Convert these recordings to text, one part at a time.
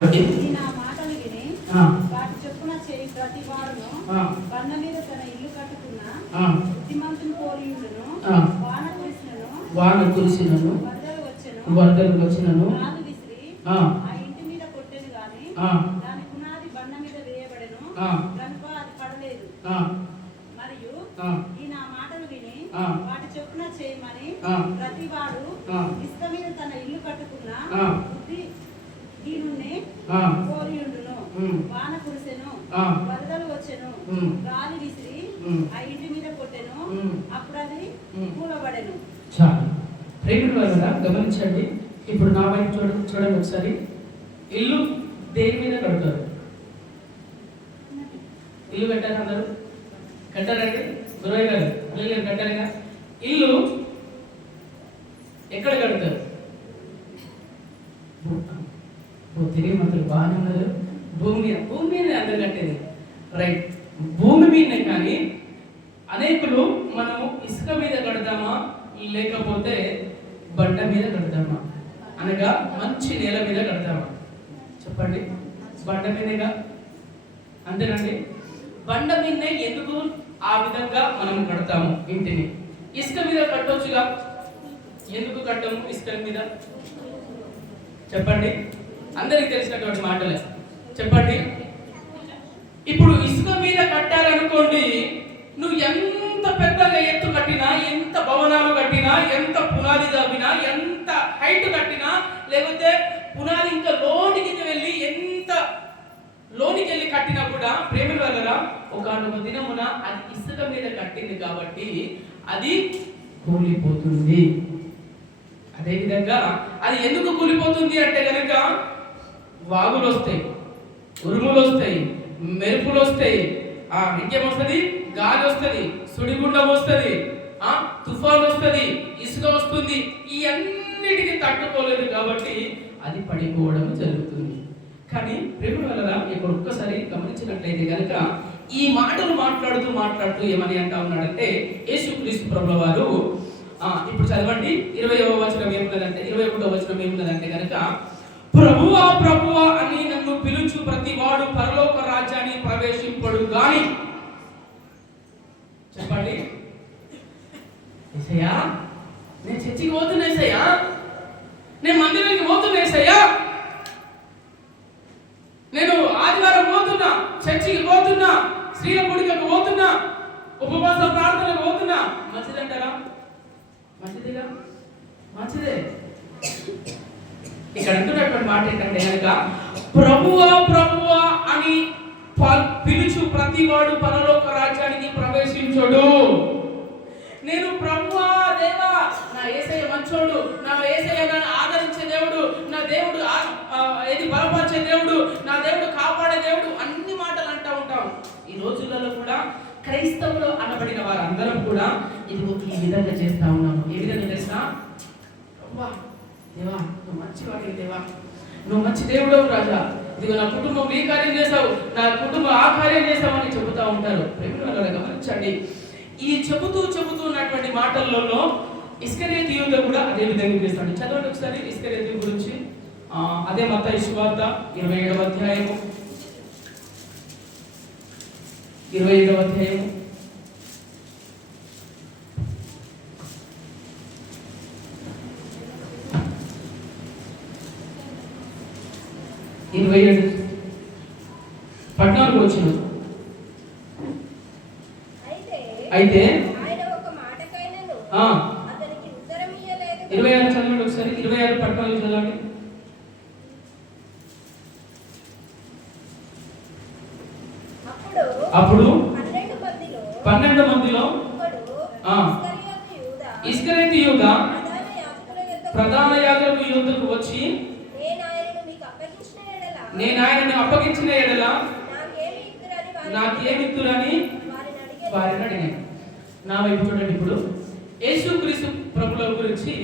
నా మాటలు విని వాటి చొప్పున చేయి ప్రతి వాడును బండ మీద తన ఇల్లు కట్టుకున్న బుద్ధిమంతుని పోలియుడును వాన కురిసినను వరదలు వచ్చినను రాదు విసిరి ఆ ఇంటి మీద కొట్టెను గాని దాని పునాది బండ మీద వేయబడెను కనుక అది పడలేదు. మరియు ఈ నా మాటలు విని వాటి చొప్పున చేయమని ప్రతి వాడు ఇసుక మీద తన ఇల్లు కట్టుకున్న బుద్ధి దీనున్నే కోరియుండును వాన కురిసెను వరదలు వచ్చెను గాలి విసిరి ఆ ఇంటి మీద కొట్టెను అప్పుడు అది కూలబడెను. చాలు ప్రేమికుల వల్ల గమనించండి. ఇప్పుడు నా వైపు చూడండి ఒకసారి. ఇల్లు దేని మీద కడతారు? ఇల్లు కట్టారు అందరూ? కట్టారండి? గురవయ్య గారు అల్లు గారు కట్టారుగా. ఇల్లు ఎక్కడ కడతారు? తిరిగి మంత్రులు బాగానే ఉన్నారు. భూమి మీద అందరు కట్టేది రైట్. భూమి మీదనే. కానీ అనేకులు మనము ఇసుక మీద కడతామా లేకపోతే బండ మీద కడతామా, అనగా మంచి నేల మీద కడతామా? చెప్పండి. బండ మీదేగా, అంతేనండి. బండ మీదనే ఎందుకు ఆ విధంగా మనం కడతాము ఇంటిని? ఇసుక మీద కట్టొచ్చుగా, ఎందుకు కట్టము ఇసుక మీద? చెప్పండి. అందరికి తెలిసినటువంటి మాటలే చెప్పండి. ఇప్పుడు ఇసుక మీద కట్టాలనుకోండి, నువ్వు ఎంత పెద్దగా ఎత్తు కట్టినా, ఎంత భవనాలు కట్టినా, ఎంత పునాది తవ్వినా, ఎంత హైట్ కట్టినా, లేకపోతే పునాది ఇంకా లోనికి వెళ్ళి ఎంత లోనికి వెళ్ళి కట్టినా కూడా ప్రేమల వల్ల ఒకనొక దినమున అది ఇసుక మీద కట్టింది కాబట్టి అది కూలిపోతుంది. అదేవిధంగా అది ఎందుకు కూలిపోతుంది అంటే కనుక వాగులు వస్తాయి, ఉరుములు వస్తాయి, మెరుపులు వస్తాయి, ఇంకేమొస్తుంది? గాలి వస్తుంది, సుడిగుండం వస్తుంది, తుఫాన్ వస్తుంది, ఇసుక వస్తుంది. ఈ అన్నిటికీ తట్టుకోలేదు కాబట్టి అది పడిపోవడం జరుగుతుంది. కానీ ప్రేమ వల్ల ఇప్పుడు ఒక్కసారి గమనించినట్లయితే కనుక ఈ మాటలు మాట్లాడుతూ ఏమని అంటా ఉన్నాడంటే, యేసుక్రీస్తు ప్రభుల వారు ఇప్పుడు చదవండి 20వ వచనం ఏమున్నదంటే, 21వ వచనం ఏమున్నదంటే కనుక, ప్రభువా ప్రభువా అని నన్ను పిలుచు ప్రతి వాడు పరలోక రాజ్యాన్ని ప్రవేశింపడు గాని. చెప్పండి. యేసయ్యా, నేను చర్చికి పోతున్నా, యేసయ్యా నేను మందిరానికి పోతున్నా, యేసయ్యా నేను ఆదివారం పోతున్నా, చర్చికి పోతున్నా, స్త్రీల గుడికి పోతున్నా, ఉపవాస ప్రార్థనకు పోతున్నా. మంచిదంటారా? మంచిదిగా, మంచిదే. ఇక్కడ అంటున్నటువంటి మాట ఏంటంటే కనుక, ప్రభువా ప్రభువా అని పిలుచు ప్రతి వాడు పరలోక రాజ్యానికి ప్రవేశించడు. నేను ప్రభువా దేవా, నా యేసయ్య మంచోడు, నా యేసయ్య నన్ను ఆదరించే దేవుడు, నా దేవుడు ఏది బలపరిచే దేవుడు, నా దేవుడు కాపాడే దేవుడు, అన్ని మాటలు అంటూ ఉంటాం. ఈ రోజులలో కూడా క్రైస్తవులు అనబడిన వారందరం కూడా ఇదిగో ఈ విధంగా చేస్తా ఉన్నాము. ఏ విధంగా చేసినా, దేవా నువ్వు మంచివాడివి, దేవా నువ్వు మంచి దేవుడవు రాజా, ఇదిగో నా కుటుంబం ఈ కార్యం చేసావు, నా కుటుంబం ఆ కార్యం చేసావని చెబుతూ ఉంటారు. ప్రేమ గమనించండి. ఈ చెబుతూ ఉన్నటువంటి మాటలలో ఇస్కరియోతు యూదా కూడా అదే విధంగా చేస్తాడు. చదవండి ఒకసారి ఇస్కరియోతు గురించి. అదే మత్తయి సువార్త 27వ అధ్యాయము 27వ అధ్యాయము 27 14 వచ్చిన. అయితే ఆయన ఒక మాటకైనను అతనికి ఉత్తరం ఇయ్యలేదు. 26 చదవండి ఒకసారి. 26 14 చదవండి. అప్పుడు 12 మందిలో ఇస్కరియోతు యూదా ప్రధాన యాజకుల యొద్దకు వచ్చి, నేను ఆయనను అప్పగించిన ఎడల నాకేమిత్తురని వారిని అడిగాను. నా వైపు చూడండి. ఇప్పుడు యేసుక్రీస్తు ప్రభుల గురించి,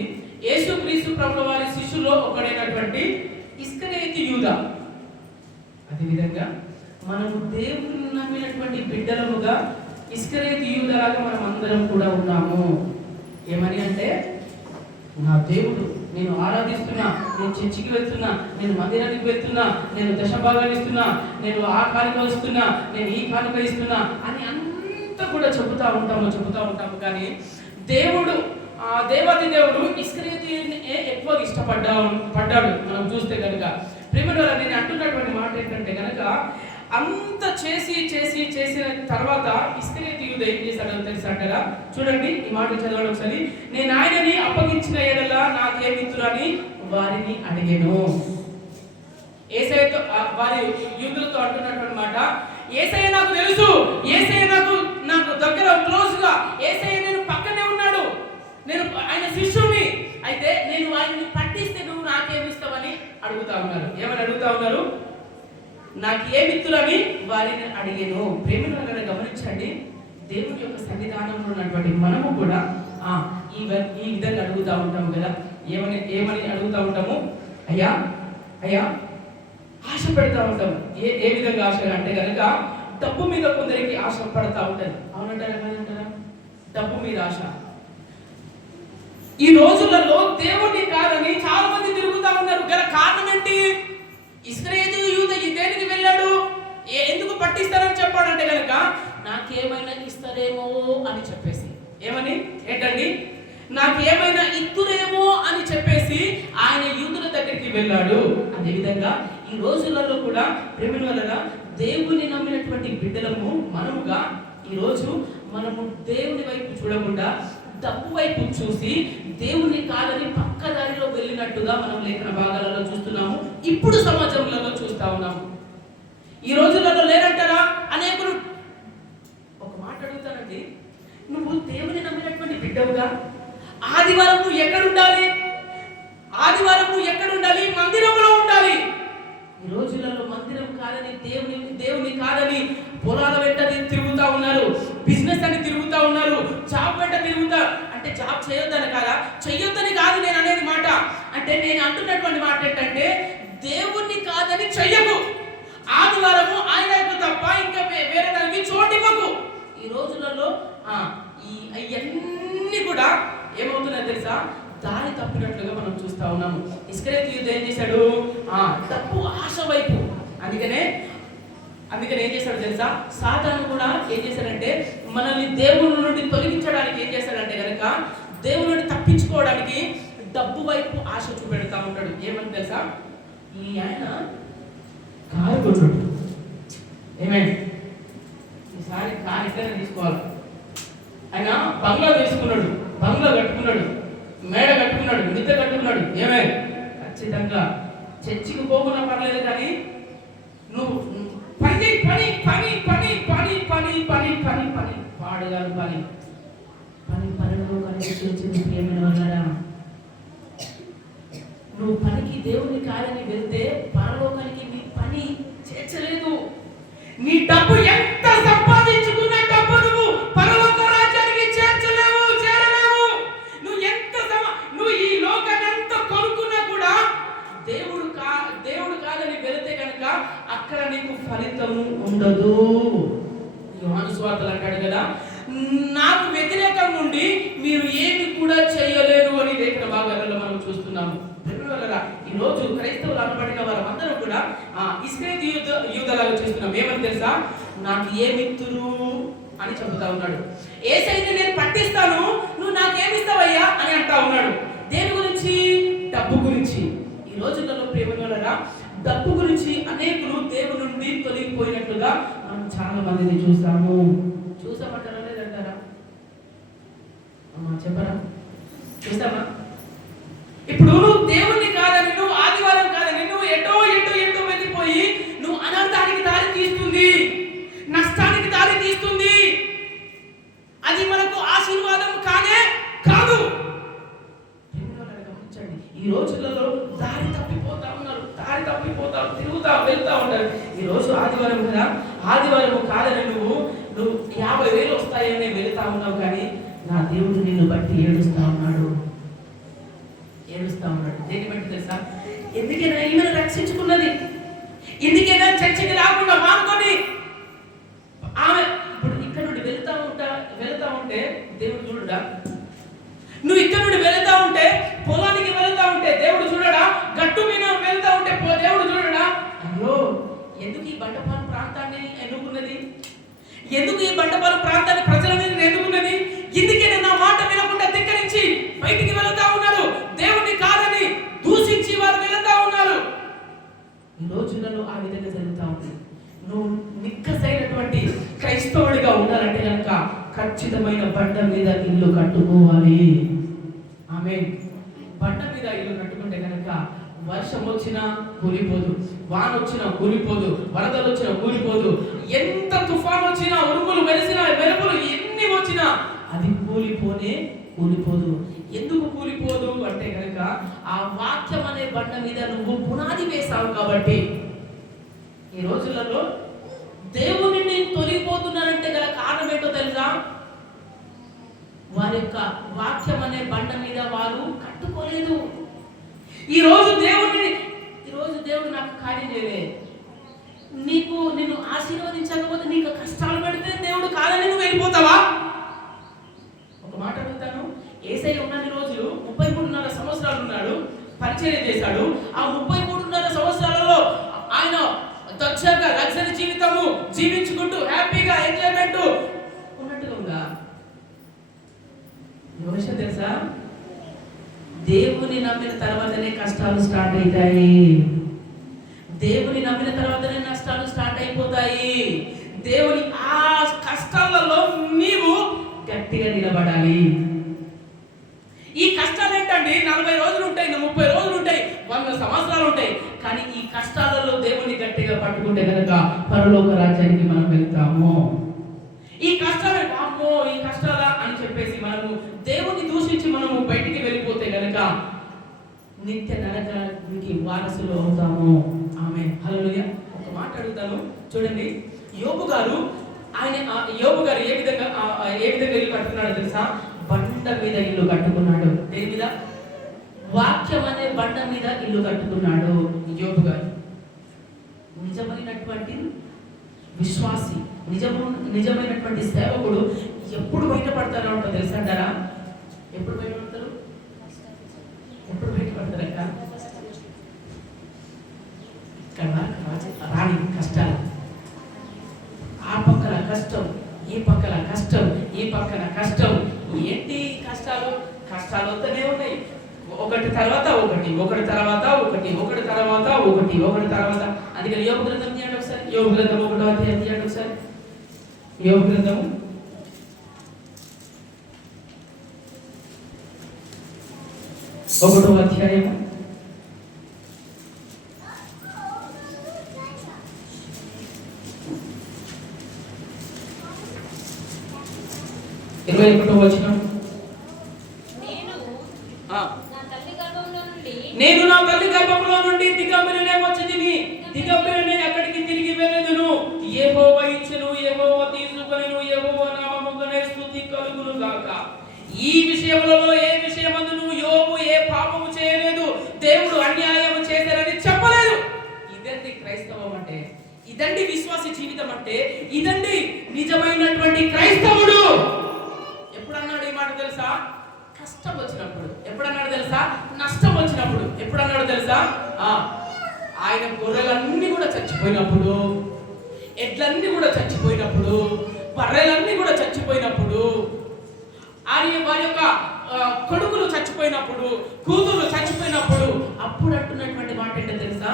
యేసుక్రీస్తు ప్రభుల వారి శిష్యుల్లో ఒకడైనటువంటి ఇస్కరియోతు యూదా. అదేవిధంగా మనము దేవుని నమ్మినటువంటి బిడ్డలముగా ఇస్కరియోతు యూదాలాగా మనం అందరం కూడా ఉన్నాము. ఏమని అంటే, నా దేవుడు నేను ఆరాధిస్తున్నా, నేను చర్చికి వెళ్తున్నా, నేను మందిరానికి వెళ్తున్నా, నేను దశభాగాలు ఇస్తున్నా, నేను ఆ కానుక ఇస్తున్నా, నేను ఈ కానుక ఇస్తున్నా అని అంతా కూడా చెబుతా ఉంటాము. కానీ దేవాది దేవుడు ఇస్కరియోతుని ఎక్కువగా పడ్డాడు మనం చూస్తే కనుక. ప్రేమలో నేను అంటున్నటువంటి మాట ఏంటంటే కనుక అంత చేసిన తర్వాత ఇస్కరియోతు యూదా ఏం చేశాడో తెలుసా అంటారా? చూడండి ఈ మాట చదవండి ఒకసారి. నేను ఆయనని అప్పగించిన ఎడల నాకేమిత్తురని వారిని అడిగాను. యేసయ్యతో వారి యూదులతో అంటున్నటువంటి మాట, యేసయ్య నాకు తెలుసు, యేసయ్య నాకు దగ్గర క్లోజ్ గా, యేసయ్య నేను పక్కనే ఉన్నాడు, నేను ఆయన శిష్యుని, అయితే నేను ఆయనని పట్టిస్తే నువ్వు నాకేమిస్తావని అడుగుతా ఉన్నారు. ఏమని అడుగుతా ఉన్నారు? నాకు ఏమిత్తులని వారిని అడిగాను. ప్రేమను గమనించండి, దేవుని యొక్క సన్నిధానంలో ఉన్నటువంటి మనము కూడా ఈ విధంగా అడుగుతూ ఉంటాము కదా. ఏమని అడుగుతూ ఉంటాము? అయ్యా ఆశ పెడతా ఉంటాము. ఏ విధంగా ఆశ అంటే కనుక డబ్బు మీద కొందరికి ఆశ పడతా ఉంటుంది. అవునంటారా కాదంటారా? డబ్బు మీద ఆశ. ఈ రోజులలో దేవుని కాదని చాలా మంది తిరుగుతా ఉన్నారు. గల కారణం ఏంటి? ఇస్కరియోతు యూదా దేనికి వెళ్ళాడు? ఎందుకు పట్టిస్తారని చెప్పాడంటే కనుక నాకేమైనా ఇస్తారేమో అని చెప్పేసి, ఏమని ఏంటండి, నాకేమైనా ఇద్దురేమో అని చెప్పేసి ఆయన యూదుల దగ్గరికి వెళ్ళాడు. అదేవిధంగా ఈ రోజులలో కూడా ప్రేమ వలన దేవుని నమ్మినటువంటి బిడ్డలము మనముగా ఈరోజు మనము దేవుని వైపు చూడకుండా డబ్బు వైపు చూసి దేవుని కాదని పక్క దారిలో వెళ్ళినట్టుగా మనం లేఖన భాగాలలో చూస్తున్నాము. ఇప్పుడు సమాజంలో చూస్తా ఉన్నాము. ఈ రోజులలో లేరంటారా? అనేకులు ఒక మాట అడుగుతానండి, నువ్వు దేవుని నమ్మినటువంటి బిడ్డవుగా ఆదివారం నువ్వు ఎక్కడుండాలి? ఆదివారం నువ్వు ఎక్కడుండాలి? మందిరంలో ఉండాలి. ఈ రోజులలో మందిరం కాదని దేవుని కాదని పొలాల వెంట తిరుగుతా ఉన్నారు, బిజినెస్ అని తిరుగుతా ఉన్నారు, జాబ్ వెంట తిరుగుతా. అంటే జాబ్ చేయొద్దని కాదా? చెయ్యొద్దని కాదు నేను అనేది మాట. అంటే నేను అంటున్నటువంటి మాట ఏంటంటే దేవుణ్ణి కాదని చెయ్యకు. ఆదివారము ఆయనకు తప్ప ఇంకా వేరే దానికి చోటివ్వకు. ఈ రోజులలో ఇవన్నీ కూడా ఏమవుతున్నాయో తెలుసా? దారి తప్పినట్లుగా మనం చూస్తా ఉన్నాము. ఇస్కరియోతు యూదా ఏం చేశాడు? డబ్బు ఆశ వైపు. అందుకనే ఏం చేశాడు తెలుసా? సాతాను కూడా ఏం చేశాడంటే మనల్ని దేవుని నుండి తొలగించడానికి ఏం చేశాడంటే కనుక దేవుని నుండి తప్పించుకోవడానికి డబ్బు వైపు ఆశ చూపెడతా ఉంటాడు. ఏమని తెలుసా? ఈ ఆయన కారు కొట్టాడు, ఏమేమి ఈసారి కారు ఎక్కడైనా తీసుకోవాలి. ఆయన బంగ్లా తీసుకున్నాడు, బంగ్లా కట్టుకున్నాడు, మేడ కట్టుకున్నాడు, మిద్దె కట్టుకున్నాడు. ఏమే ఖచ్చితంగా చర్చికి పోకున్నా పర్లేదు, కానీ నువ్వు పని పని పని పని పని పని పని పని పని పాడుగాను పని పని పనిలో కనిపించింది. ప్రేమైన వల్లరా, నువ్వు పనికి దేవుని కాదని వెళ్తే పరలోకానికి నీ పని చేర్చలేదు. నీ డబ్బు ఎంత సంపాదించుకున్న డబ్బు నువ్వు పరలోక రాజ్యానికి చేర్చలేవు. నువ్వు ఈ లోకాన్ని ఎంత కొనుక్కున్నా కూడా దేవుడు కాదని వెళితే కనుక అక్కడ నీకు ఫలితము ఉండదు. యోహాను సువార్తలు అంటాడు కదా, నాకు వ్యతిరేకం నుండి మీరు ఏమి కూడా చేయలేరు అని లేఖన భాగాలలో మనం చూస్తున్నాము. ఈ రోజు క్రైస్తవులు అనబడిన వారందరూ కూడా ఇస్కరియోతు యూదాలాగా చూస్తున్నాం. ఏమని తెలుసా? నాకు ఏమిత్తురు అని చెబుతా ఉన్నాడు. యేసయ్యని నేను పట్టిస్తాను, నువ్వు నాకేమిస్తావయ్యా అని అంటా ఉన్నాడు. దేని గురించి? డబ్బు గురించి. ఈ రోజులలో ప్రేమ వలన డబ్బు గురించి అనేకులు దేవుని నుండి తొలగిపోయినట్లుగా మనం చాలా మందిని చూసామంటారా లేదంటారా? చెప్పరా? చూస్తామా? ఇప్పుడు నువ్వు దేవుణ్ణి కాదని, నువ్వు ఆదివారం కాదని నువ్వు ఎటో వెళ్ళిపోయి నువ్వు అనర్థానికి దారి తీస్తుంది, నష్టానికి దారి తీస్తుంది. అది మనకు ఆశీర్వాదం కానే కాదు. గమనించండి, ఈ రోజులలో దారి తప్పిపోతా ఉన్నారు, వెళ్తా ఉంటారు. ఈ రోజు ఆదివారం కదా, ఆదివారం కాదని నువ్వు 50,000 వస్తాయని వెళ్తా ఉన్నావు, కానీ నా దేవుడు నిన్ను బట్టి ఏడుస్తా ఉన్నాడు. దేని బట్టి తెలుసా? ఎందుకైనా ఈమెను రక్షించుకున్నది, ఎందుకైనా చర్చకి రాకుండా మానుకొని ఆమె ఇప్పుడు ఇక్కడ నుండి వెళ్తా ఉంటే దేవుడు చూడడా? నువ్వు ఇక్కడ నుండి వెళ్తా ఉంటే, పొలానికి వెళ్తా ఉంటే దేవుడు చూడడా, అయ్యో ఎందుకు ఈ బండపాలెం ప్రాంతాన్ని ఎన్నుకున్నది, ఎందుకు ఈ బండపాలెం ప్రాంతాన్ని ప్రజలని ఎన్నుకున్నది, ఇందుకే నా మాట వినకుండా ధిక్కరించి బయటికి వెళుతా ఉన్నారు, దేవుని కాదని దూషించి వారు వెళుతా ఉన్నారు. ఈ రోజులలో ఆ విధంగా జరుగుతూ ఉంది. నువ్వు నిక్కసైనటువంటి క్రైస్తవుడిగా ఉండాలంటే కనుక ఖచ్చితమైన బండ మీద ఇల్లు కట్టుకోవాలి. ఆమేన్. బండ మీద ఇల్లు కట్టుకుంటే కనుక వర్షం వచ్చినా కూలిపోదు, వాన వచ్చినా కూలిపోదు, వరదలు వచ్చినా కూలిపోదు, ఎంత తుఫాన్ వచ్చినా, ఉరుములు మెరిసినా, మెరుపులు ఎన్ని వచ్చినా అది కూలిపోదు. ఎందుకు కూలిపోదు అంటే కనుక ఆ వాక్యం అనే బండ మీద నువ్వు పునాది వేసావు కాబట్టి. ఈ రోజులలో దేవుని నేను తొలగిపోతున్నానంటే గల కారణం ఏంటో తెలుసా? వారి యొక్క వాక్యం అనే బండ మీద వారు కట్టుకోలేదు. ఈ రోజు దేవుడు నాకు కార్యం చేయలే, నిన్ను ఆశీర్వదించకపోతే నీకు కష్టాలు పెడితే దేవుడు కాదని నువ్వు వెళ్ళిపోతావా? ఒక మాట అడుగుతాను. యేసయ్య ఉన్నన్ని రోజులు 33.5 సంవత్సరాలు ఉన్నాడు, పరిచర్య చేశాడు. ఆ 33.5 సంవత్సరాలలో ఆయన దక్షంగా లగ్జరీ జీవితము జీవించుకుంటూ హ్యాపీగా ఎంజాయ్మెంట్ ఉన్నట్టుగా ఉందా? విషయం తెలుసా? దేవుని నమ్మిన తర్వాతనే కష్టాలు స్టార్ట్ అవుతాయి. దేవుని నమ్మిన తర్వాతనే నష్టాలు స్టార్ట్ అయిపోతాయి. దేవుని ఆ కష్టాలలో నీవు గట్టిగా నిలబడాలి. ఈ కష్టాలు ఏంటండి? 40 రోజులు ఉంటాయి, 30 రోజులు ఉంటాయి, 100 సంవత్సరాలు ఉంటాయి. కానీ ఈ కష్టాలలో దేవుని గట్టిగా పట్టుకుంటే కనుక పరలోక రాజ్యానికి మనం వెళ్తాము. ఈ కష్టాలు అమ్మో ఈ కష్టాలా అని చెప్పేసి మనము దేవుని దూషించి మనము బయటికి వెళ్ళిపోతే కనుక నిత్య నరకానికి వారసులు అవుతాము. ఆమేన్. హల్లెలూయా. ఒక మాట అడుగుతాను చూడండి. యోబు గారు ఏ విధంగా ఇల్లు కట్టుకున్నాడో తెలుసా? బండ మీద ఇల్లు కట్టుకున్నాడు. దేని మీద? వాక్యం అనే బండ మీద ఇల్లు కట్టుకున్నాడు యోబు గారు. నిజమైనటువంటి విశ్వాసి, నిజమైనటువంటి సేవకుడు ఎప్పుడు బయటపడతారో అంటో తెలుసా అంటారా? ఎప్పుడు బయటపడతారు? ఎప్పుడు బయటపడతారక్క? రాని కష్టాలు, ఆ పక్కన కష్టం, ఈ పక్కన కష్టం, ఈ పక్కన కష్టం. ఏంటి కష్టాలు? కష్టాలు వస్తూనే ఉన్నాయి, ఒకటి తర్వాత ఒకటి, ఒకటి తర్వాత ఒకటి, ఒకటి తర్వాత ఒకటి, ఒకటి తర్వాత. అందుకని యోబు గ్రంథం తీయండి ఒకసారి. యోబు గ్రంథం 1వ అధ్యాయం తీయండి ఒకసారి. యోబు గ్రంథం 1వ అధ్యాయం 21వ వచనం. నేను నా తల్లి గర్భంలో నుండి దిగంబరినే వచ్చితిని, దిగంబరినే అక్కడికి తిరిగి వెళ్ళెదను. యెహోవా ఇచ్చెను, యెహోవా తీసుకొనెను, యెహోవా నామమునకే స్తుతి కలుగును గాక. ఈ విషయములలో ఏ విషయమందును యోబు ఏ పాపము చేయలేదు, దేవుడు అన్యాయము చేశారని చెప్పలేదు. ఇదండి క్రైస్తవం అంటే, ఇదండి విశ్వాస జీవితం అంటే, ఇదండి నిజమైనటువంటి క్రైస్తవుడు. ఎప్పుడు అన్నాడు ఈ మాట తెలుసా? కష్టం వచ్చినప్పుడు. ఎప్పుడు అన్నాడు తెలుసా? నష్టం వచ్చినప్పుడు. ఎప్పుడు అన్నాడు తెలుసా? ఆయన గొర్రెలన్నీ కూడా చచ్చిపోయినప్పుడు, ఎడ్లన్నీ కూడా చచ్చిపోయినప్పుడు, బర్రెలన్నీ కూడా చచ్చిపోయినప్పుడు, వారి యొక్క కొడుకులు చచ్చిపోయినప్పుడు, కూతురు చచ్చిపోయినప్పుడు, అప్పుడు అంటున్నటువంటి మాట ఏంటో తెలుసా?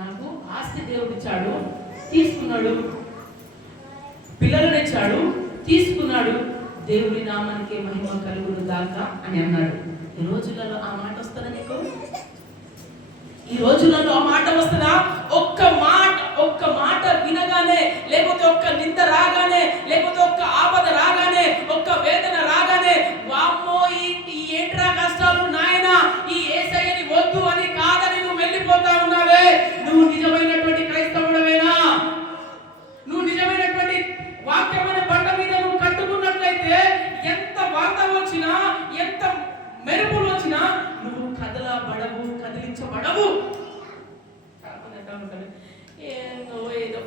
నాకు ఆస్తి దేవుడు ఇచ్చాడు, తీసుకున్నాడు, పిల్లలను ఇచ్చాడు, తీసుకున్నాడు, దేవుని నామానికి మహిమ కలుగును గాక అని అన్నాడు. ఈ రోజులలో ఆ మాట వస్తుందా నీకు? ఈ రోజులలో ఆ మాట వస్తుందా? ఒక్క మాట వినగానే, లేకపోతే ఒక్క నింద రాగానే, లేకపోతే ఒక్క ఆపద రాగానే, ఒక్క వేదన రాగానే, వామ్మో ఏంట్రా కష్టాలు నాయనా, ఈ యేసయ్యని వద్దు అని కాదని నువ్వు వెళ్ళిపోతా ఉన్నావే, నువ్వు నిజమైనటువంటి క్రైస్తవుడవేనా? నువ్వు నిజమైనటువంటి వాక్యమైన బండ మీద నువ్వు కట్టుకున్నట్లయితే ఎంత వార్త వచ్చినా, ఎంత మెరుపులు వచ్చినా నువ్వు కదిలించబడవు. ఏదో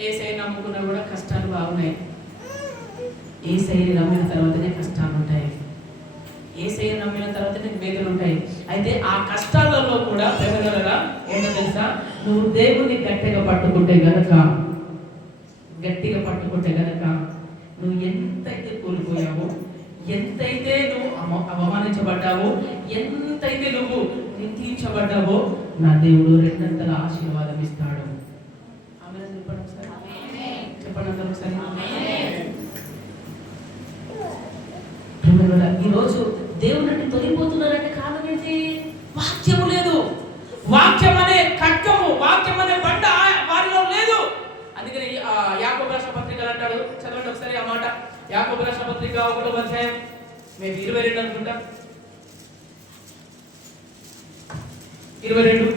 యేసయ్య నమ్ముకున్నా కూడా కష్టాలు బాగున్నాయి. యేసయ్య నమ్మిన తర్వాతనే కష్టాలు ఉంటాయి, యేసయ్య నమ్మిన తర్వాతనే వేదనలు ఉంటాయి. అయితే ఆ కష్టాలలో కూడా ప్రేమగలరా ఏంటో తెలుసా, నువ్వు దేవుని గట్టిగా పట్టుకుంటే గనక నువ్వు ఎంతైతే కోల్పోయావో, ఎంతైతే నువ్వు అవమానించబడ్డావో, ఎంతైతే నువ్వు నిందించబడ్డావో, నా దేవుడు రెండంతల ఆశీర్వాదం ఇస్తాడు. చెప్పండి అందరూ ఒకసారి. ఈరోజు దేవుడిని తొలిపోతున్నారంటే కారణం ఏంటి? వాక్యము లేదు. వాక్యం అనే ఖడ్గము, వాక్యం అనే బండ వారిలో లేదు. అందుకని యాకోబు రాసిన పత్రికలు అంటాడు, చదవండి ఒకసారి ఆ మాట. యాకోబు రాసిన పత్రిక 1వ అధ్యాయం, మేము 22 అనుకుంటా, 22.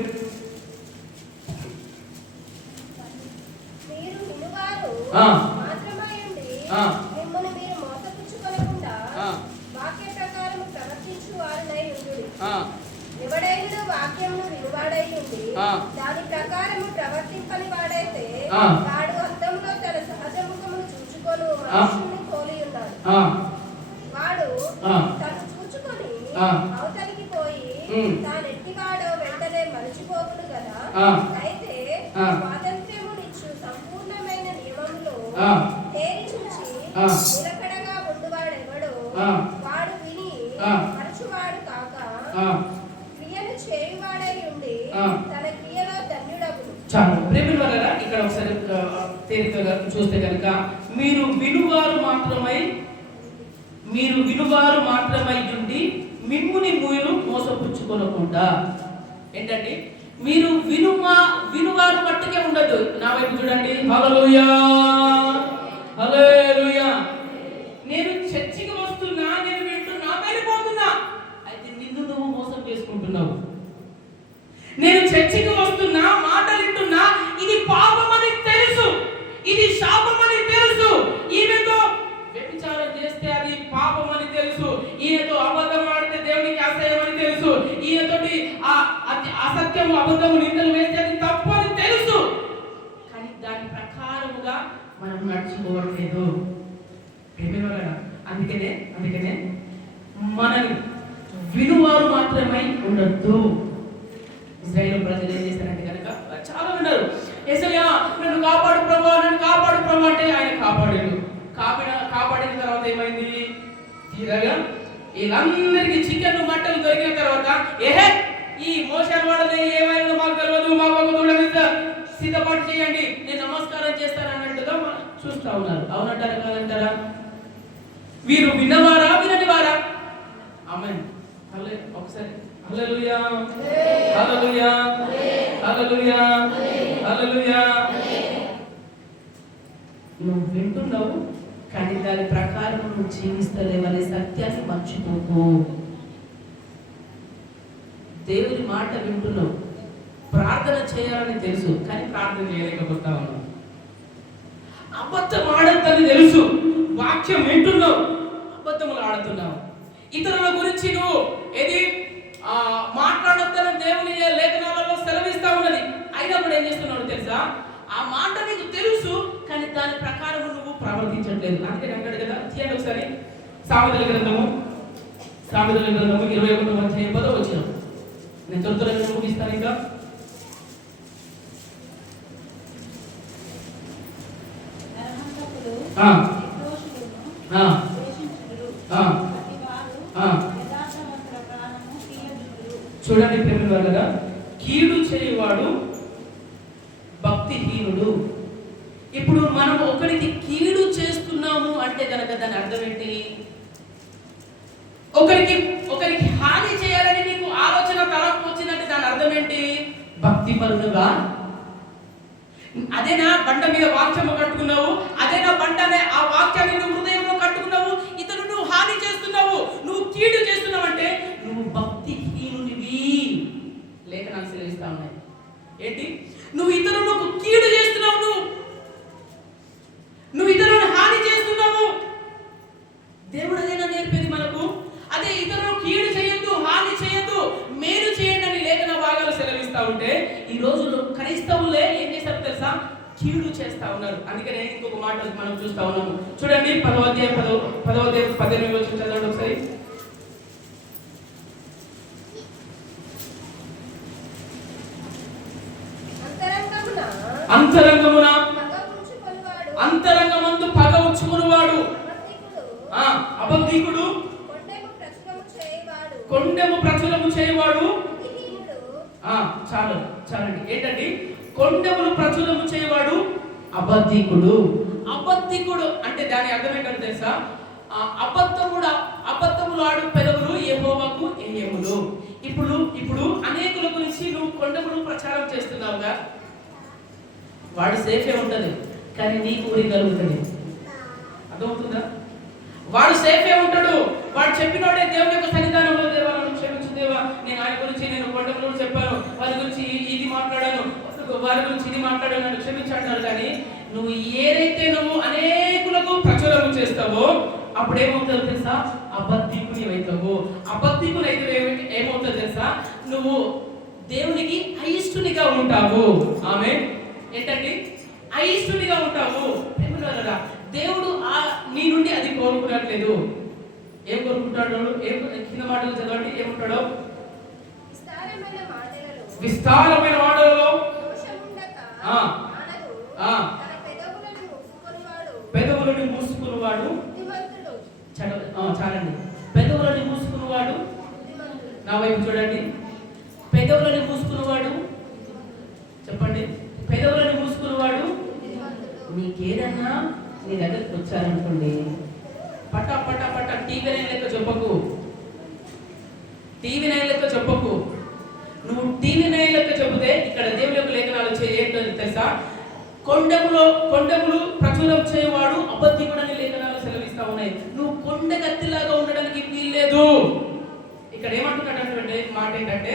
ఎవడైనా వాక్యమును వినువాడై ఉండి దాని ప్రకారము ప్రవర్తింపని వాడైతే వాడు అద్దంలో తన సహజ ముఖమును చూచుకొని మనుషుని పోలి ఉన్నాడు. వాడు తను చూచుకొని అవతలికి పోయి తానెట్టివాడో వెంటనే మరచిపోకును కదా. అయితే స్వాతంత్ర్యమునిచ్చు సంపూర్ణమైన నియమములో తేరి చూచి నిలకడగా ఉండువాడెవడో వాడు విని మరచువాడు కాక క్రియను చేయువాడై ఉండి తన క్రియలో ధన్యుడగును. చాలు ప్రేమ వల్ల ఇక్కడ ఒకసారి తేలికగా చూస్తే కనుక మీరు వినువారు మాత్రమై ఉండి మిమ్ముని మీరు మోసపుచ్చుకోనకుండా. ఏంటండి? మీరు వినువారు మట్టుకే ఉండదు. నా వైపు చూడండి. హల్లెలూయా, హల్లెలూయా. నేను చర్చికి వస్తున్నా, నేను వింటున్నా, వెళ్ళిపోతున్నా, అయితే నిన్ను నువ్వు మోసం చేసుకుంటున్నావు. నేను చర్చికి వస్తున్నా, మాటలు వింటున్నా, ఇది పాపమని తెలుసు, ఇది శాపమని తెలుసు, ఈమెతో వ్యభిచారం చేస్తే అది పాపమని తెలుసు, ఈయనతో అబద్ధం ఆడితే దేవునికి అసహ్యమని తెలుసు, ఈయనతోటి అసత్యము అబద్ధము నిందలు వేస్తే అది తప్పు అని తెలుసు. కానీ దాని ప్రకారముగా మనం నడుచుకోవట్లేదు. అందుకనే మనం వినువారు మాత్రమే ఉండొద్దు. ఇశ్రాయేలు ప్రజలు ఏం చేశారంటే కనుక చాలా విన్నారు. యేసయ్యా నన్ను కాపాడు ప్రభువా, నన్ను కాపాడు ప్రభు అంటే ఆయన కాపాడాడు. కాపాడిన తర్వాత ఏమైంది? తీరగా వీళ్ళందరికీ చికెన్ మటన్ దొరికిన తర్వాత ఈ మోషన్ వాడని ఏమైందో మాకు తెలియదు, మాకు ఒక దూడని సిద్ధపాటు చేయండి, నేను నమస్కారం చేస్తాను అన్నట్టుగా చూస్తా ఉన్నారు. అవునంటారా కాదంటారా? వీరు విన్నవారా వినని వారా? ఆమేన్. ఒకసారి హల్లెలూయా, హల్లెలూయా, హల్లెలూయా, హల్లెలూయా. నువ్వు వింటున్నావు కానీ దాని ప్రకారం నువ్వు జీవిస్తలేవనే సత్యాన్ని మర్చిపోకు. దేవుని మాట వింటున్నావు, ప్రార్థన చేయాలని తెలుసు కానీ ప్రార్థన చేయలేకపోతా ఉన్నావు. అబద్ధం ఆడద్దని తెలుసు, వాక్యం వింటున్నావు, అబద్ధములు ఆడుతున్నావు. ఇతరుల గురించి నువ్వు మాట్లాడొద్దని దేవుని లేఖనాలలో సెలవిస్తా ఉన్నది. అయినా కూడా ఏం చేస్తున్నావు తెలుసా? ఆ మాట నీకు తెలుసు కానీ దాని ప్రకారం నువ్వు ప్రవర్తించట్లేదు. అందుకని అంటాడు కదా, చేయండి ఒకసారి సామెతల గ్రంథము 21వ అధ్యాయం 10వ వచనం. నేను త్వరగా ముగిస్తాను. ఇంకా చూడండి ప్రేమ కదా, కీడు చేయవాడు భక్తిహీనుడు. ఇప్పుడు మనం ఒకరికి కీడు చేస్తున్నాము అంటే కనుక దాని అర్థం ఏంటి? ఒకరికి హాని చేయాలని నీకు ఆలోచన తలపు వచ్చిందంటే దాని అర్థం ఏంటి? భక్తి పరులుగా. అదేనా బండ మీద వాక్యము కట్టుకున్నావు, అదేనా బండనే ఆ వాక్యాన్ని నువ్వు హృదయంలో కట్టుకున్నావు, ఇతను నువ్వు హాని చేస్తున్నావు, నువ్వు కీడు చేస్తున్నావు అంటే నువ్వు భక్తిహీనునివి. లేఖనాలు సెలవిస్తా ఉన్నాయి. ఏంటి? నువ్వు ఇతరులకు కీడు చేస్తున్నావు, నువ్వు ఇతరులను హాని చేస్తున్నావు. దేవుడు అదేనా నేర్పేది మనకు? అదే ఇతరులు కీడు చేయొద్దు, హాని చేయొద్దు, మేలు చేయండి అని లేఖన భాగాలు సెలవిస్తా ఉంటే ఈ రోజుల్లో క్రైస్తవులే ఏం చేస్తారు తెలుసా? కీడు చేస్తా ఉన్నారు. అందుకనే ఇంకొక మాట మనం చూస్తా ఉన్నాము. చూడండి 10వ అధ్యాయం 18వ వచనం చదవండి ఒకసారి. అంతరంగమున పగ ఉంచుకొనువాడు, అంతరంగమందు పగ ఉంచుకునివాడు, అబద్ధికుడు, అబద్ధికుడు, కొండెము ప్రచురము చేయవాడు, కొండెము ప్రచురము చేయవాడు. బుద్ధిహీనుడు, చాలండి. ఏంటండి? కొండెములు ప్రచురము చేయవాడు అబద్ధికుడు. అబద్ధికుడు అంటే దాని అర్థం ఏంటంటే తెలుసా? అబద్ధములు ఆడు పెదవులు యెహోవాకు హేయములు. ఇప్పుడు అనేకుల గురించి నువ్వు కొండములు ప్రచారం చేస్తున్నావుగా, వాడు సేఫే ఉంటది, కానీ నీకు ఊరి కలుగుతుంది. అర్థమవుతుందా? వాడు సేఫే ఉంటాడు. వాడు చెప్పినోడే దేవుని యొక్క సన్నిధానంలో, దేవా నన్ను క్షమించు దేవా, నేను ఆయన గురించి నేను కొండములు చెప్పాను, వారి గురించి ఇది మాట్లాడాను, వారి గురించి ఇది మాట్లాడాను, నన్ను క్షమించాడు. కానీ నువ్వు ఏదైతే నువ్వు అనేకులకు ప్రచురం చేస్తావో అప్పుడు ఏమవుతుందో తెలుసా? అబద్ధికుని అవుతావు. అబద్ధికుని అయితే ఏమవుతుందో తెలుసా? నువ్వు దేవునికి అయిష్టునిగా ఉంటావు. ఆమె ఏంటండి? అయిష్టునిగా ఉంటావు. దేవుడు నీ నుండి అది కోరుకున్నట్లేదు. ఏం కోరుకుంటాడు? కింద మాటలు చదవండి. ఏముంటాడో? విస్తారమైన మాటలలో పెదవులను మూసుకున్నవాడు. చాలండి. పెదవులను మూసుకున్నవాడు. నా వైపు చూడండి. పెదవులను మూసుకున్నవాడు. చెప్పండి. పెదవులను మూసుకున్నవాడు. నీకేదన్నా నీ దగ్గరికి వచ్చారనుకోండి, పటా పటా పటా టీవీ నైన్ లెక్క చెప్పకు. టీవీ నైన్ లెక్క చెప్పకు. నువ్వు టీవీ నైన్ లెక్క చెబితే ఇక్కడ దేవుని యొక్క లేఖనాలు ఏంటో తెలుసా? కొండములు ప్రచురం చేయవాడు అబద్ధికుడని లేఖనాలు సెలవిస్తా ఉన్నాయి. నువ్వు కొండగత్తిలాగా ఉండడానికి వీల్లేదు. ఇక్కడ ఏమంటున్నటువంటి మాట ఏంటంటే,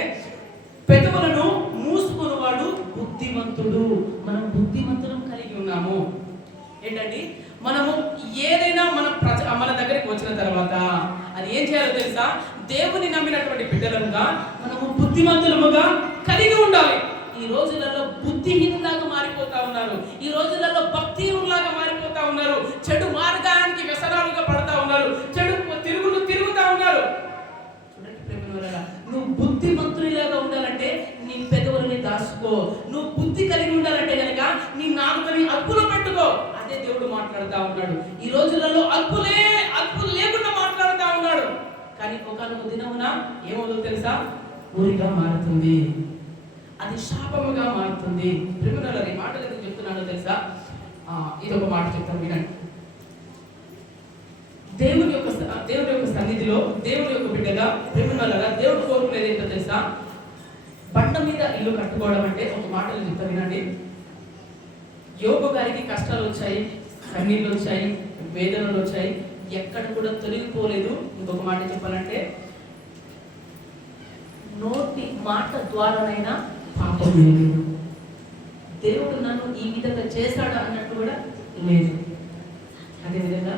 పెదవులను మూసుకున్నవాడు బుద్ధిమంతుడు. మనం బుద్ధిమంతులం కలిగి ఉన్నాము. ఏంటండి? మనము ఏదైనా మన దగ్గరికి వచ్చిన తర్వాత అది ఏం చేయాలో తెలుసా? దేవుని నమ్మినటువంటి బిడ్డలుగా మనము బుద్ధిమంతులముగా కలిగి ఉండాలి. ఈ రోజులలో బుద్ధిహీనులాగా మారిపోతా ఉన్నారు. ఈ రోజులలో భక్తిహీనులాగా మారిపోతా ఉన్నారు. చెడు మార్గానికి వ్యసనాలుగా పడతా ఉన్నారు. చెడు తిరుగుతా ఉన్నారు. చూడండి ప్రేమనులారా, నువ్వు బుద్ధిమంతునిలాగా ఉండాలంటే నీ పెదవులని దాచుకో. నువ్వు బుద్ధి కలిగి ఉండాలంటే కనుక నీ నాలుకని అదుపులో పెట్టుకో. అదే దేవుడు మాట్లాడుతూ ఉన్నాడు. ఈ రోజులలో అదుపు లేకుండా మాట్లాడుతూ ఉన్నాడు. కానీ ఒకనొక దినమున ఏమవుతుందో తెలుసా? ఊరిగా మారుతుంది. అది శాపముగా మారుతుంది. ప్రేమనులారా, ఈ మాటలు ఎందుకు చెప్తున్నానో తెలుసా? ఇది ఒక మాట చెప్తాను, వినండి. దేవుని యొక్క సన్నిధిలో దేవుని యొక్క బిడ్డగా ప్రేమనులారా, దేవుడు కోరుకునేది ఏంటో తెలుసా? బండ మీద ఇల్లు కట్టుకోవడం అంటే ఒక మాటలు చెప్తా, వినండి. యోగు గారికి కష్టాలు వచ్చాయి, కన్నీళ్ళు వచ్చాయి, వేదనలు వచ్చాయి, ఎక్కడ కూడా తొలగిపోలేదు. ఇంకొక మాట చెప్పాలంటే, నోటి మాట ద్వారానైనా పాపం లేదు. దేవుడు నన్ను ఈ విధంగా చేశాడు అన్నట్టు కూడా లేదు. అదేవిధంగా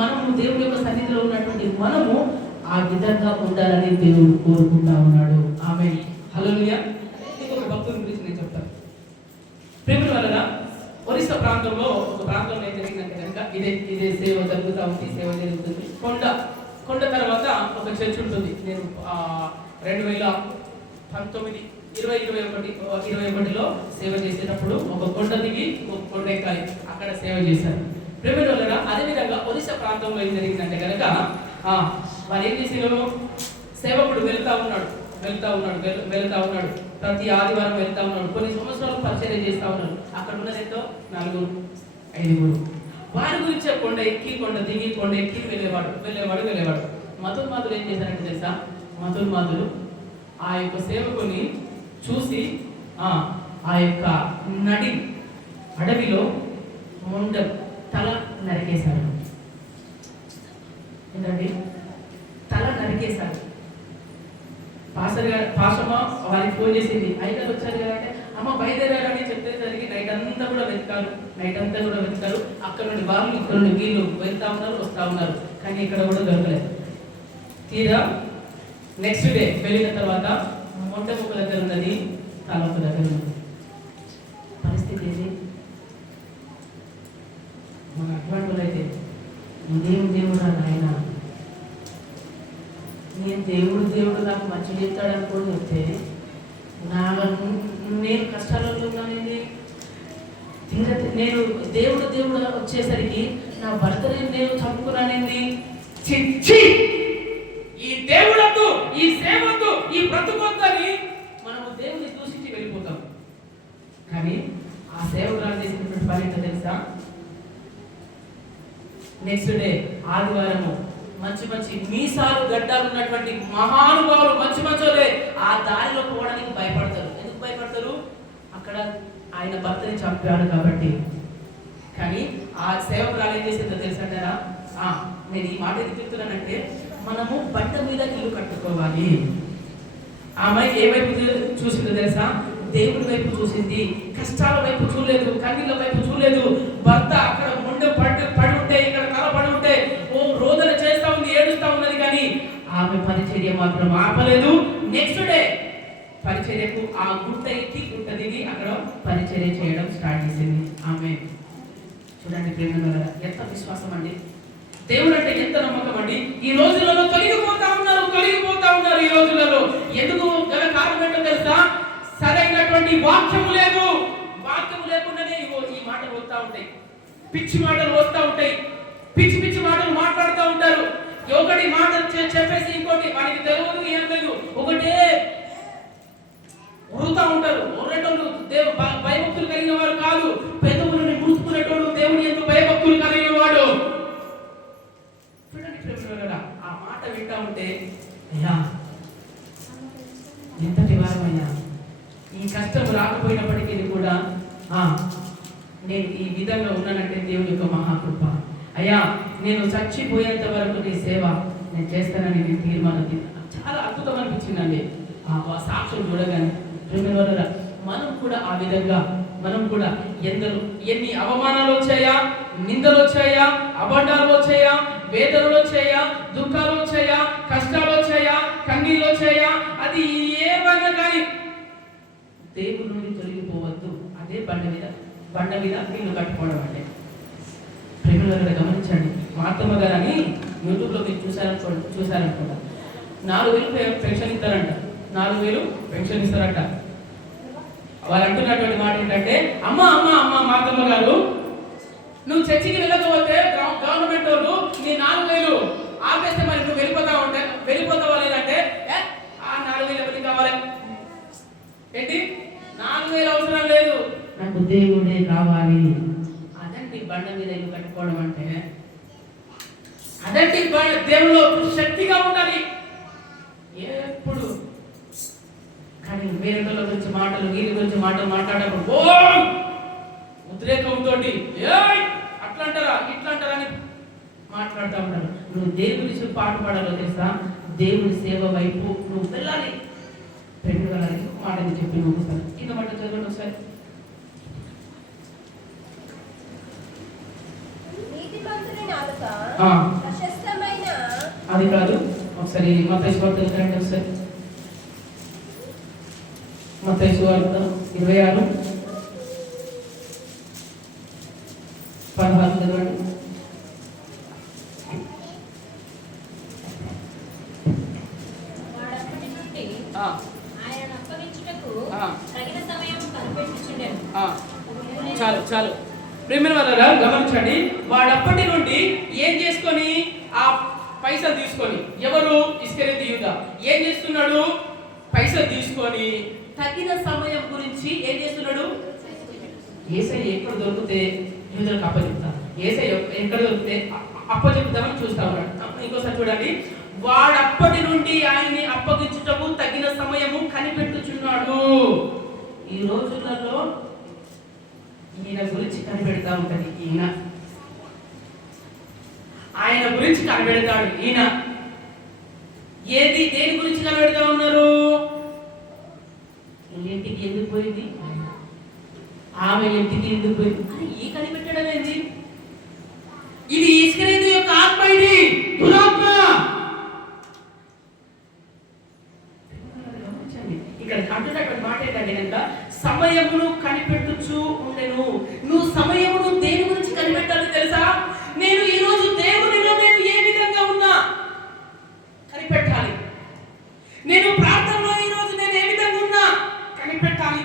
మనము దేవుడి యొక్క సన్నిధిలో ఉన్నటువంటి మనము ఆ విధంగా ఉండాలని దేవుడు కోరుకుంటా ఉన్నాడు. ఆమేన్. హల్లెలూయా. ఇంకొక భక్తుని గురించి నేను చెప్తాను. ప్రేమ వలన ఒరిస్సా ప్రాంతంలో ఒక ప్రాంతంలో ఏం జరిగిందంటే కనుక ఇదే సేవ జరుగుతుంది. కొండ తర్వాత ఒక చర్చ్ ఉంటుంది. నేను 2019-2021లో సేవ చేసేటప్పుడు ఒక కొండ దిగి ఒక కొండ ఎక్కాలి, అక్కడ సేవ చేశారు. ప్రేమ వలన అదేవిధంగా ఒరిస్సా ప్రాంతంలో ఏం జరిగిందంటే కనుక వాళ్ళు ఏం చేసినారు? సేవకుడు వెళ్తా ఉన్నాడు. ప్రతి ఆదివారం వెళ్తా ఉన్నాడు. కొన్ని సంవత్సరాలు పరిచర్య చేస్తా ఉన్నాడు. అక్కడ ఉన్నది ఎంతో 4-5. వారి గురించి కొండ ఎక్కి కొండ దిగి కొండ ఎక్కి వెళ్ళేవాడు. మతుల్మాదులు ఏం చేశారంటే తెలుసా? మతుల్మాదులు ఆ యొక్క సేవకుని చూసి ఆ యొక్క అడవిలో తల నరికేశాడు. ఏంటండి? తల నరికేశాడు. పాస్టమ్మ వారికి ఫోన్ చేసింది, అయ్యగారు వచ్చారు కదా అంటే, అమ్మ బయలుదేరాలని చెప్పేసరికి నైట్ అంతా కూడా వెతికారు. అక్కడ నుండి వాళ్ళు ఇక్కడ నుండి వీళ్ళు వెళ్తా ఉన్నారు, వస్తూ ఉన్నారు, కానీ ఇక్కడ కూడా దొరకలేదు. తీరా నెక్స్ట్ డే వెళ్ళిన తర్వాత మొండ ఒక దగ్గర ఉన్నది, తల ఒక దగ్గర ఉన్నది. పరిస్థితి ఏంటి? మన అటువంటి అయితే దేవుడా నాయన, నేను దేవుడు నాకు మంచి చేస్తాడు అనుకోని చెప్తే నేను కష్టాలలో ఉన్నానండి, నేను దేవుడు వచ్చేసరికి నా భర్తని నేను చంపుకున్నానేంది? చిచ్చి, ఈ దేవుడకు, ఈ సేవకు, ఈ బ్రతుకొద్దని మనము దేవుని దూషించి వెళ్ళిపోతాం. కానీ ఆ సేవకురాలు చేసినటువంటి పని ఏంటో తెలుసా? నెక్స్ట్ డే ఆదివారము మంచి మీసాలు గడ్డాలు ఉన్నటువంటి మహానుభావులు మంచోలే ఆ దారిలో పోవడానికి భయపడతారు. ఎందుకు భయపడతారు? అక్కడ ఆయన భర్తని చంపాడు కాబట్టి. కానీ ఆ సేవకురాలు ఏం చేసిందో తెలుసంటారా? నేను ఈ మాట ఎందుకు చెప్తున్నానంటే, మనము బండ మీద ఇల్లు కట్టుకోవాలి. ఆమె ఏ వైపు చూసిందో తెలుసా? దేవుడి వైపు చూసింది. కష్టాల వైపు చూడలేదు, కన్నీళ్ళ వైపు చూడలేదు. భర్త అక్కడ ముందు పడి ఉంటే, ఇక్కడ తల పడి ఉంటే రోదన చేస్తా ఉంది, ఏడుస్తా ఉన్నది. కానీ ఆమె పరిచర్య మాత్రం ఆపలేదు. నెక్స్ట్ డే పరిచర్యకు ఆ గుట్ట ఎక్కి గుట్ట దిగి అక్కడ పరిచర్య చేయడం స్టార్ట్ చేసింది ఆమె. చూడండి ప్రేమ, ఎంత విశ్వాసం అండి! దేవుడు అంటే ఎంత నమ్మకం అండి! ఈ రోజులలో కలిగిపోతా ఉన్నారు. ఈ రోజులలో ఎందుకు గల కారణం ఏంటో తెలుసా? సరైనటువంటి వాక్యము లేదు. వాక్యము లేకుండానే ఈ మాటలు వస్తూ ఉంటాయి, పిచ్చి మాటలు వస్తూ ఉంటాయి, పిచ్చి మాటలు మాట్లాడుతూ ఉంటారు. ఒకటి మాట చెప్పేసి ఇంకోటి మనకి తెలియదు, ఏం లేదు, ఒకటే ఉరుతా ఉంటారు. ఉర్రేటోళ్ళు భయభక్తులు కలిగిన వారు కాదు. పెదవులని ముడుచుకునేటోడు దేవుని ఎంతో భయభక్తులు కలిగిన వాడు. చూడండి ప్రేమ, ఆ మాట వింటా ఉంటే అయ్యా ఎంతటి వారమయ్యా, ఈ కష్టం రాకపోయినప్పటికీ కూడా నేను ఈ విధంగా ఉన్నానంటే దేవుని యొక్క మహాకృప. అయ్యా, నేను చచ్చిపోయేంత వరకు నీ సేవ నేను చేస్తానని నేను తీర్మానం. చాలా అద్భుతం అనిపించిందండి ఆ సాక్షులు చూడగానే. మనం కూడా ఆ విధంగా, మనం కూడా ఎన్ని అవమానాలు వచ్చాయా, నిందలు వచ్చాయా, అబద్ధాలు వచ్చాయా, వేదనలు వచ్చాయా, దుఃఖాలు వచ్చాయా, కష్టాలు వచ్చాయా, కన్నీళ్ళు వచ్చాయా, అది ఏమైనా కానీ దేవుడి నుండి తొలగిపోవద్దు. అదే బండ మీద ఇల్లు కట్టుకోవడం అంటే. ప్రేమలో గమనించండి, మాతమ్మ గారు అని యూట్యూబ్లో మీరు చూసారనుకుంటా. 4,000 పెన్షన్ ఇస్తారంట. 4,000 పెన్షన్ ఇస్తారంట. వాళ్ళు అంటున్నటువంటి మాట ఏంటంటే, అమ్మ మాతమ్మ గారు, నువ్వు చర్చికి వెళ్ళకపోతే గవర్నమెంట్ వాళ్ళు నీ 4,000 ఆపేస్తే మరి నువ్వు వెళ్ళిపోతావా లేదంటే, ఆ 4,000 ఎవరికి కావాలి ఏంటి? 4,000 అవసరం లేదు, నాకు దేవుడే కావాలి. అదండి బండ మీద ఇల్లు కట్టుకోవడం అంటే. అదండి దేవుడు శక్తిగా ఉండాలి ఎప్పుడు. కానీ వేరే గురించి మాటలు, వీరి గురించి మాటలు మాట్లాడేటప్పుడు ఉద్రేకంతో అట్లంటారా ఇట్లంటారా అని మాట్లాడుతూ ఉంటారు. నువ్వు దేవుడి పాటు పాడాలో తెలుసా? దేవుడి సేవ వైపు నువ్వు వెళ్ళాలి. రెండు మాటలు చెప్పి నువ్వు ఒకసారి కింద మాట చదవండి ఒకసారి. అది కాదు, ఒకసారి మత్తయి సువార్త చదవండి ఒకసారి. మత్తయి సువార్త 26:16 చదవండి. చాలు ప్రేమైన వాళ్ళ గమనించండి. వాడప్పటి నుండి ఏం చేసుకొని ఆ పైసలు తీసుకొని, ఎవరు ఇస్కరియోతు యూదా ఏం చేస్తున్నాడు? పైసలు తీసుకొని తగిన సమయం గురించి ఏం చేస్తున్నాడు? యేసయ్య ఎక్కడ దొరికితే యూదులకు అప్పచెప్తా, యేసయ్య ఎక్కడ దొరికితే అప్పచెప్తామని చూస్తా ఉన్నాడు. ఇంకోసారి చూడండి, వాడప్పటి నుండి ఆయన్ని అప్పగించుటకు తగిన సమయము కనిపెట్టుచున్నాడు. ఈ రోజులలో ఈయన గురించి కనిపెడతా ఉంటది. ఆయన గురించి కనిపెడతాడు. ఈయన దేని గురించి కనిపెడతా ఉన్నారు? ఇంటికి ఎందుకు పోయింది, ఆమె ఇంటికి ఎందుకు పోయింది అని ఈ కనిపెట్టడం ఏంది? ఇది ఇస్కరియోతు యొక్క ఆత్మ, ఇది దురాత్మ. ఇక్కడ అంటున్నటువంటి మాట ఏంటంటే కనుక, సమయమును కనిపెట్టుచు ఉండెను. నువ్వు సమయమును దేని గురించి కనిపెట్టాలి తెలుసా? నేను ఈ రోజు దేవునిలో నేను ఏ విధంగా ఉన్నా కనిపెట్టాలి. నేను ప్రార్థనలో ఈ రోజు నేను ఏ విధంగా ఉన్నా కనిపెట్టాలి.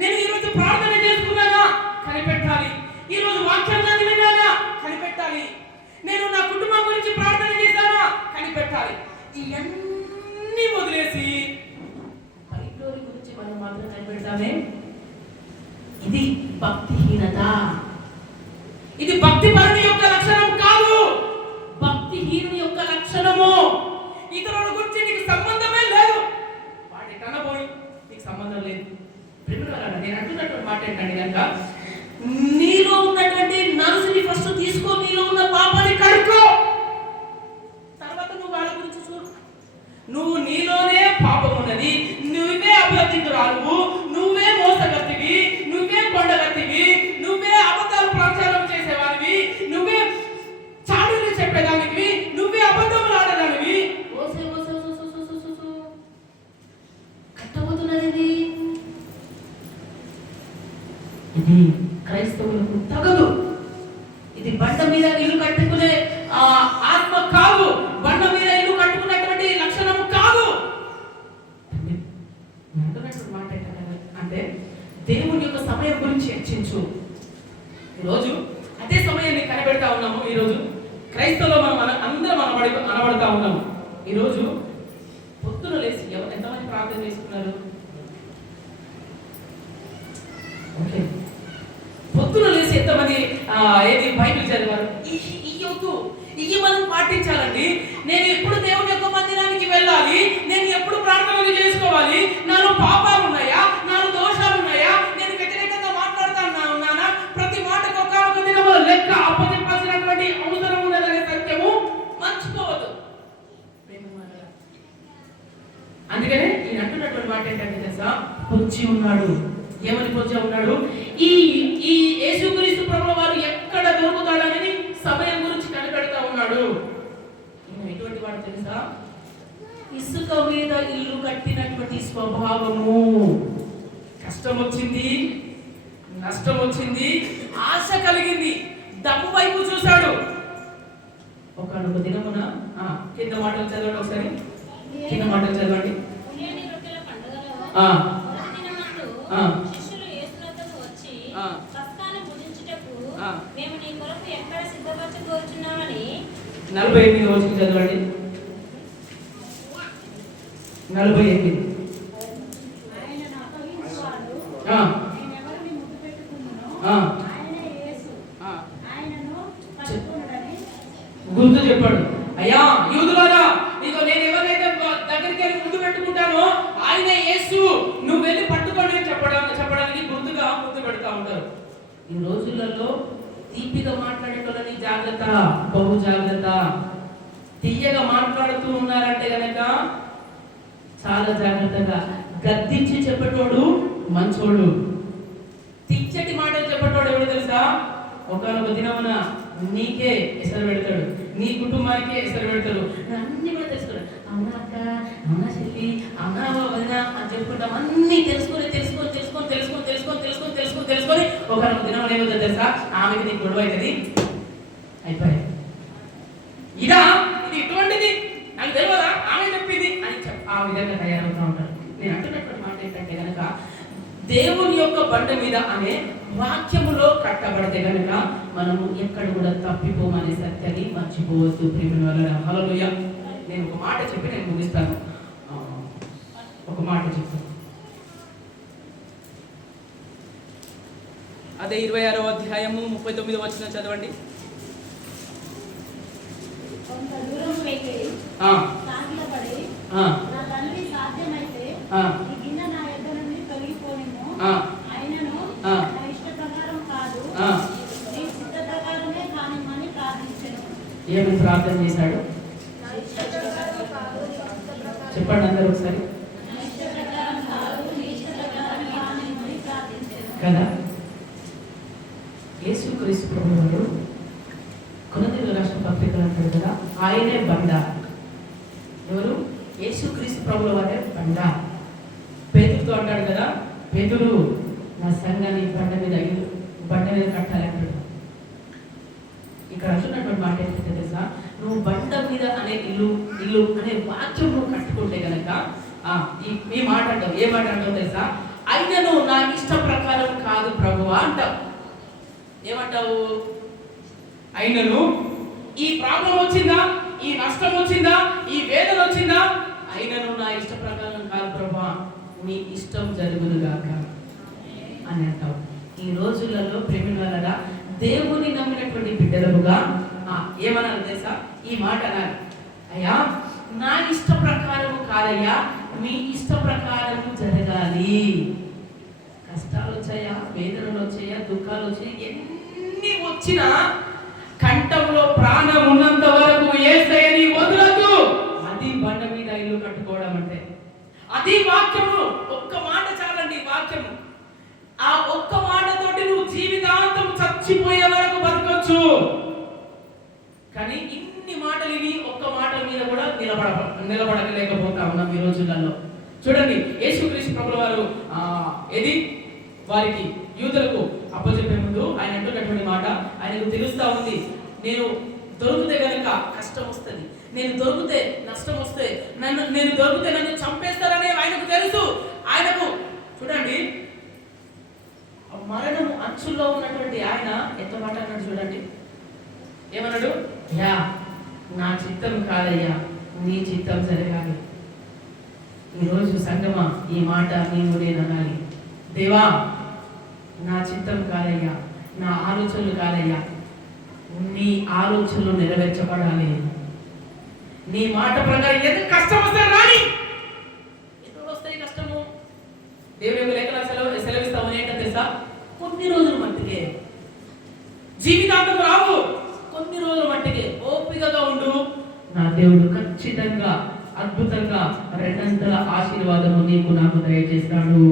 నేను ఈ రోజు ప్రార్థన చేసుకున్నానా కనిపెట్టాలి. ఇవన్నీ వదిలేసి పైలోని గురించి మనం మాత్రం కనిపెడతామే. ఇది భక్తిహీనత. ఇది భక్తి పరుని యొక్క లక్షణం కాదు, భక్తిహీనుని యొక్క లక్షణము. ఇతరుల గురించి నీకు సంబంధమే లేదు, వాడి కనబోయి నీకు సంబంధం లేదు. నేను అంటున్నటువంటి మాట ఏంటంటే కనుక, నీలో ఉన్నటువంటి నలుసుని ఫస్ట్ తీసుకో, నీలో ఉన్న పాపాన్ని కడుక్కో, తర్వాత నువ్వు వాళ్ళ గురించి చూడు. నువ్వు నీలోనే పాపం ఉన్నది, నువ్వే అబద్ధికురాలు, నువ్వే మోసగత్తివి, నువ్వే కొండగత్తివి, నువ్వే అబద్ధాలు ప్రచారం చేసేవాడివి, నువ్వే చాడులు చెప్పేదానివి, నువ్వే అబద్ధములు ఆడేదానివి. కట్టబోతున్నది ఇది క్రైస్తవులకు తగదు. ఇది బండ మీద ఇల్లు కట్టుకునే ఆత్మ కాదు, బండ మీద ఇల్లు కట్టుకున్నటువంటి లక్షణం కాదు. మాట అంటే దేవుని యొక్క సమయం గురించి చర్చించు. ఈరోజు అదే సమయాన్ని కనిపెడతా ఉన్నాము. ఈరోజు క్రైస్తవులో మనం అందరం అనబడతా ఉన్నాము. ఈరోజు పొద్దున లేచి ఎంతమంది ప్రార్థన చేసుకున్నారు? ఓకే, పొద్దున లేచి ఎంతమంది ఏది బైబిల్ చదివారు? ఇవి మనం పాటించాలండి. నేను ఎప్పుడు దేవుని యొక్క మందిరానికి వెళ్ళాలి, నేను ఎప్పుడు ప్రార్థనలు చేసుకోవాలి, నాలో పాపాలు ఉన్నాయా, నాలో దోషాలు ఉన్నాయా, నేను వ్యతిరేకంగా ఉన్నానా, ప్రతి మాటకు ఒక దినముల లెక్క అప్పగింపాల్సినటువంటి అవసరం ఉన్నదనే సత్యము మర్చిపోవద్దు. అందుకనే నేను అంటున్నటువంటి మాట ఏంటంటే తెలుసా, పొంచి ఉన్నాడు. ఏమని పొంచి ఉన్నాడు? ఈ యేసుక్రీస్తు ప్రభువు వారు ఎక్కడ దొరుకుతాడని సమయం గురించి కనిపెడతా ఉన్నాడు. ఎటువంటి వాడు తెలుసా? ఇసుక మీద ఇల్లు కట్టినటువంటి స్వభావము. కష్టం వచ్చింది, నష్టం వచ్చింది, ఆశ కలిగింది, డబ్బు వైపు చూశాడు. ఒకనొక దినమున కింద మాటలు చదవండి, ఒకసారి కింద మాటలు చదవండి. శిష్యులు యేసునొద్దకు వచ్చి, పస్కాను భుజించుటకు మేము నీ కొరకు ఎక్కడ సిద్ధపరచబోచున్నామని 48 వచనం చదవండి. 48. ఆయనను అప్పగించువాడు, నేనెవరిని ముద్దు పెట్టుకున్నానో ఆయనే యేసు, ఆయనను పట్టుకున్నాడని గుర్తు చెప్పాడు. అయ్యా యూదులారా, నీకు నేను ఎవరైతే దగ్గరికి వెళ్ళి ముందు పెట్టుకుంటానో ఆయనే యేసు, నువ్వు వెళ్ళి పట్టుకోండి అని చెప్పడానికి గుర్తుగా ముందు పెడతా ఉంటారు. ఈ రోజులలో తీపిగా మాట్లాడేటోళ్ళని జాగ్రత్త, బహు జాగ్రత్త. తీయగా మాట్లాడుతూ ఉన్నారంటే గనక చాలా జాగ్రత్తగా. గద్దించి చెప్పేటోడు మంచోడు, తిచ్చటి మాటలు చెప్పేటోడు ఎవడు తెలుసా? ఒకనొక దినమున నీకే ఎసరు పెడతాడు, నీ కుటుంబానికే ఎసరు పెడతాడు. అన్ని కూడా తెలుసుకున్నాడు. అవునా అక్క, అవునా చెల్లి, అవునా వదినా అని చెప్పుకుంటాం. అన్ని తెలుసుకొని ఒకనొక దినం ఏమవుతుంది తెలుసా? ఆమెకి నీకు గొడవ అవుతుంది, అయిపోయాయి. ఇది ఇటువంటిది నాకు తెలియదా, ఆమె చెప్పింది అని ఆ విధంగా తయారవుతూ ఉంటారు. నేను అంటున్నటువంటి మాట ఏంటంటే కనుక, దేవుని యొక్క బండ మీద అనే వాక్యములో కట్టబడితే కనుక మనము ఎక్కడ కూడా తప్పిపోమనే సత్యాన్ని మర్చిపోవద్దు. ప్రేమ వల్ల హల్లెలూయా. నేను ఒక మాట చెప్పి నేను ముగిస్తాను. ఒక మాట చెప్తాను. అదే 26వ అధ్యాయము 39వ వచనం చదవండి. కొంత దూరం వెళ్ళి సాగిలపడి, నా తండ్రి సాధ్యమైతే ఈ గిన్నె నా యొద్ద నుండి తొలగిపోనిను, ఆయనను నా ఇష్ట ప్రకారం కాదు నీ సిద్ధ ప్రకారమే కానిమ్మని ప్రార్థించెను. ఏమని ప్రార్థన చేశాడు? చెప్పండి అందరూ ఒకసారి. నా ఇష్ట ప్రకారం కాదు నీ ఇష్ట ప్రకారం కానిమ్మని ప్రార్థించెను కదా. యేసుక్రీస్తు ప్రభువు కొరింథీయుల రాష్ట్ర పత్రికలు అంటాడు కదా, ఆయనే బండ. ఎవరు? యేసుక్రీస్తు ప్రభువు వారే బండ. పేతురుతో అంటాడు కదా, పేతురు నా సంఘాన్ని బండ మీద కట్టాలి అంటాడు. ఇక్కడ అంటున్నటువంటి మాట ఏంటంటే తెలుసా, నువ్వు బండ మీద అనే ఇల్లు అనే వాక్యం నువ్వు కట్టుకుంటే కనుక ఈ మాట అంటావు. ఏ మాట అంటావు తెలుసా? అయినను నా ఇష్ట ప్రకారం కాదు ప్రభువా అంటావు. ఏమంటావు? అయినను ఈ ప్రాబ్లం వచ్చిందా, ఈ నష్టం వచ్చిందా, ఈ వేదన వచ్చిందా, అయినను నా ఇష్ట ప్రకారం కాదు ప్రభా, నీ ఇష్టం జరుగునుగాక అని అంటావు. ఈ రోజులలో ప్రేమినులారా, దేవుని నమ్మినటువంటి బిడ్డలుగా ఏమన్నారు తెలుసా? ఈ మాట అన్నారు, అయ్యా నా ఇష్ట ప్రకారము కాదయ్యా, మీ ఇష్ట ప్రకారము జరగాలి. కష్టాలు వచ్చాయా, వేదనలు వచ్చాయా, దుఃఖాలు వచ్చాయా, ఎన్ని వచ్చినా కంఠంలో ప్రాణం ఉన్నంత వరకు యేసయ్యని వదలొద్దు. అది బండ మీద ఇల్లు కట్టుకోవడం అంటే. అది వాక్యము. ఒక్క మాట చాలండి వాక్యము. ఆ ఒక్క మాటతోటి నువ్వు జీవితాంతం చచ్చిపోయే వరకు బతకొచ్చు. కానీ ఇన్ని మాటలు ఇవి ఒక్క మాట మీద కూడా నిలబడలేకపోతా ఉన్నాం ఈ రోజులలో. చూడండి, యేసుక్రీస్తు ప్రభుల వారు ఏది వారికి యూదులకు అప్పచెప్పే ముందు ఆయన అంటున్నటువంటి మాట, ఆయనకు తెలుస్తా ఉంది, నేను దొరికితే గనుక కష్టం వస్తుంది, నేను దొరికితే నష్టం వస్తే, నేను దొరికితే నన్ను చంపేస్తారని ఆయనకు తెలుసు. ఆయనకు చూడండి, మరణము అంచుల్లో ఉన్నటువంటి ఆయన ఎంత మాట అన్నాడు చూడండి. ఏమన్నాడు? యా నా చిత్తం కాదయ్యా, నీ చిత్తం జరగాలి. ఈరోజు సంగమా ఈ మాట నీవు నేను అనాలి. దేవా నా చిత్తం కాదయ్యా, నా ఆలోచనలు కాదయ్యా, నీ ఆలోచనలు నెరవేర్చబడాలి. నీ మాట ప్రకారం ఎంత కష్టం వస్తే రాని, ఎప్పుడు వస్తాయి కష్టము? దేవుని లేఖన సెలవిస్తామని ఏంటో తెలుసా? కొన్ని రోజులు మట్టికే, జీవితాంతం రావు, కొన్ని రోజులు మట్టికే ఓపికగా ఉండు. నా దేవుడు ఖచ్చితంగా అద్భుతంగా రెండంతల ఆశీర్వాదము నీకు నాకు దయచేస్తాడు.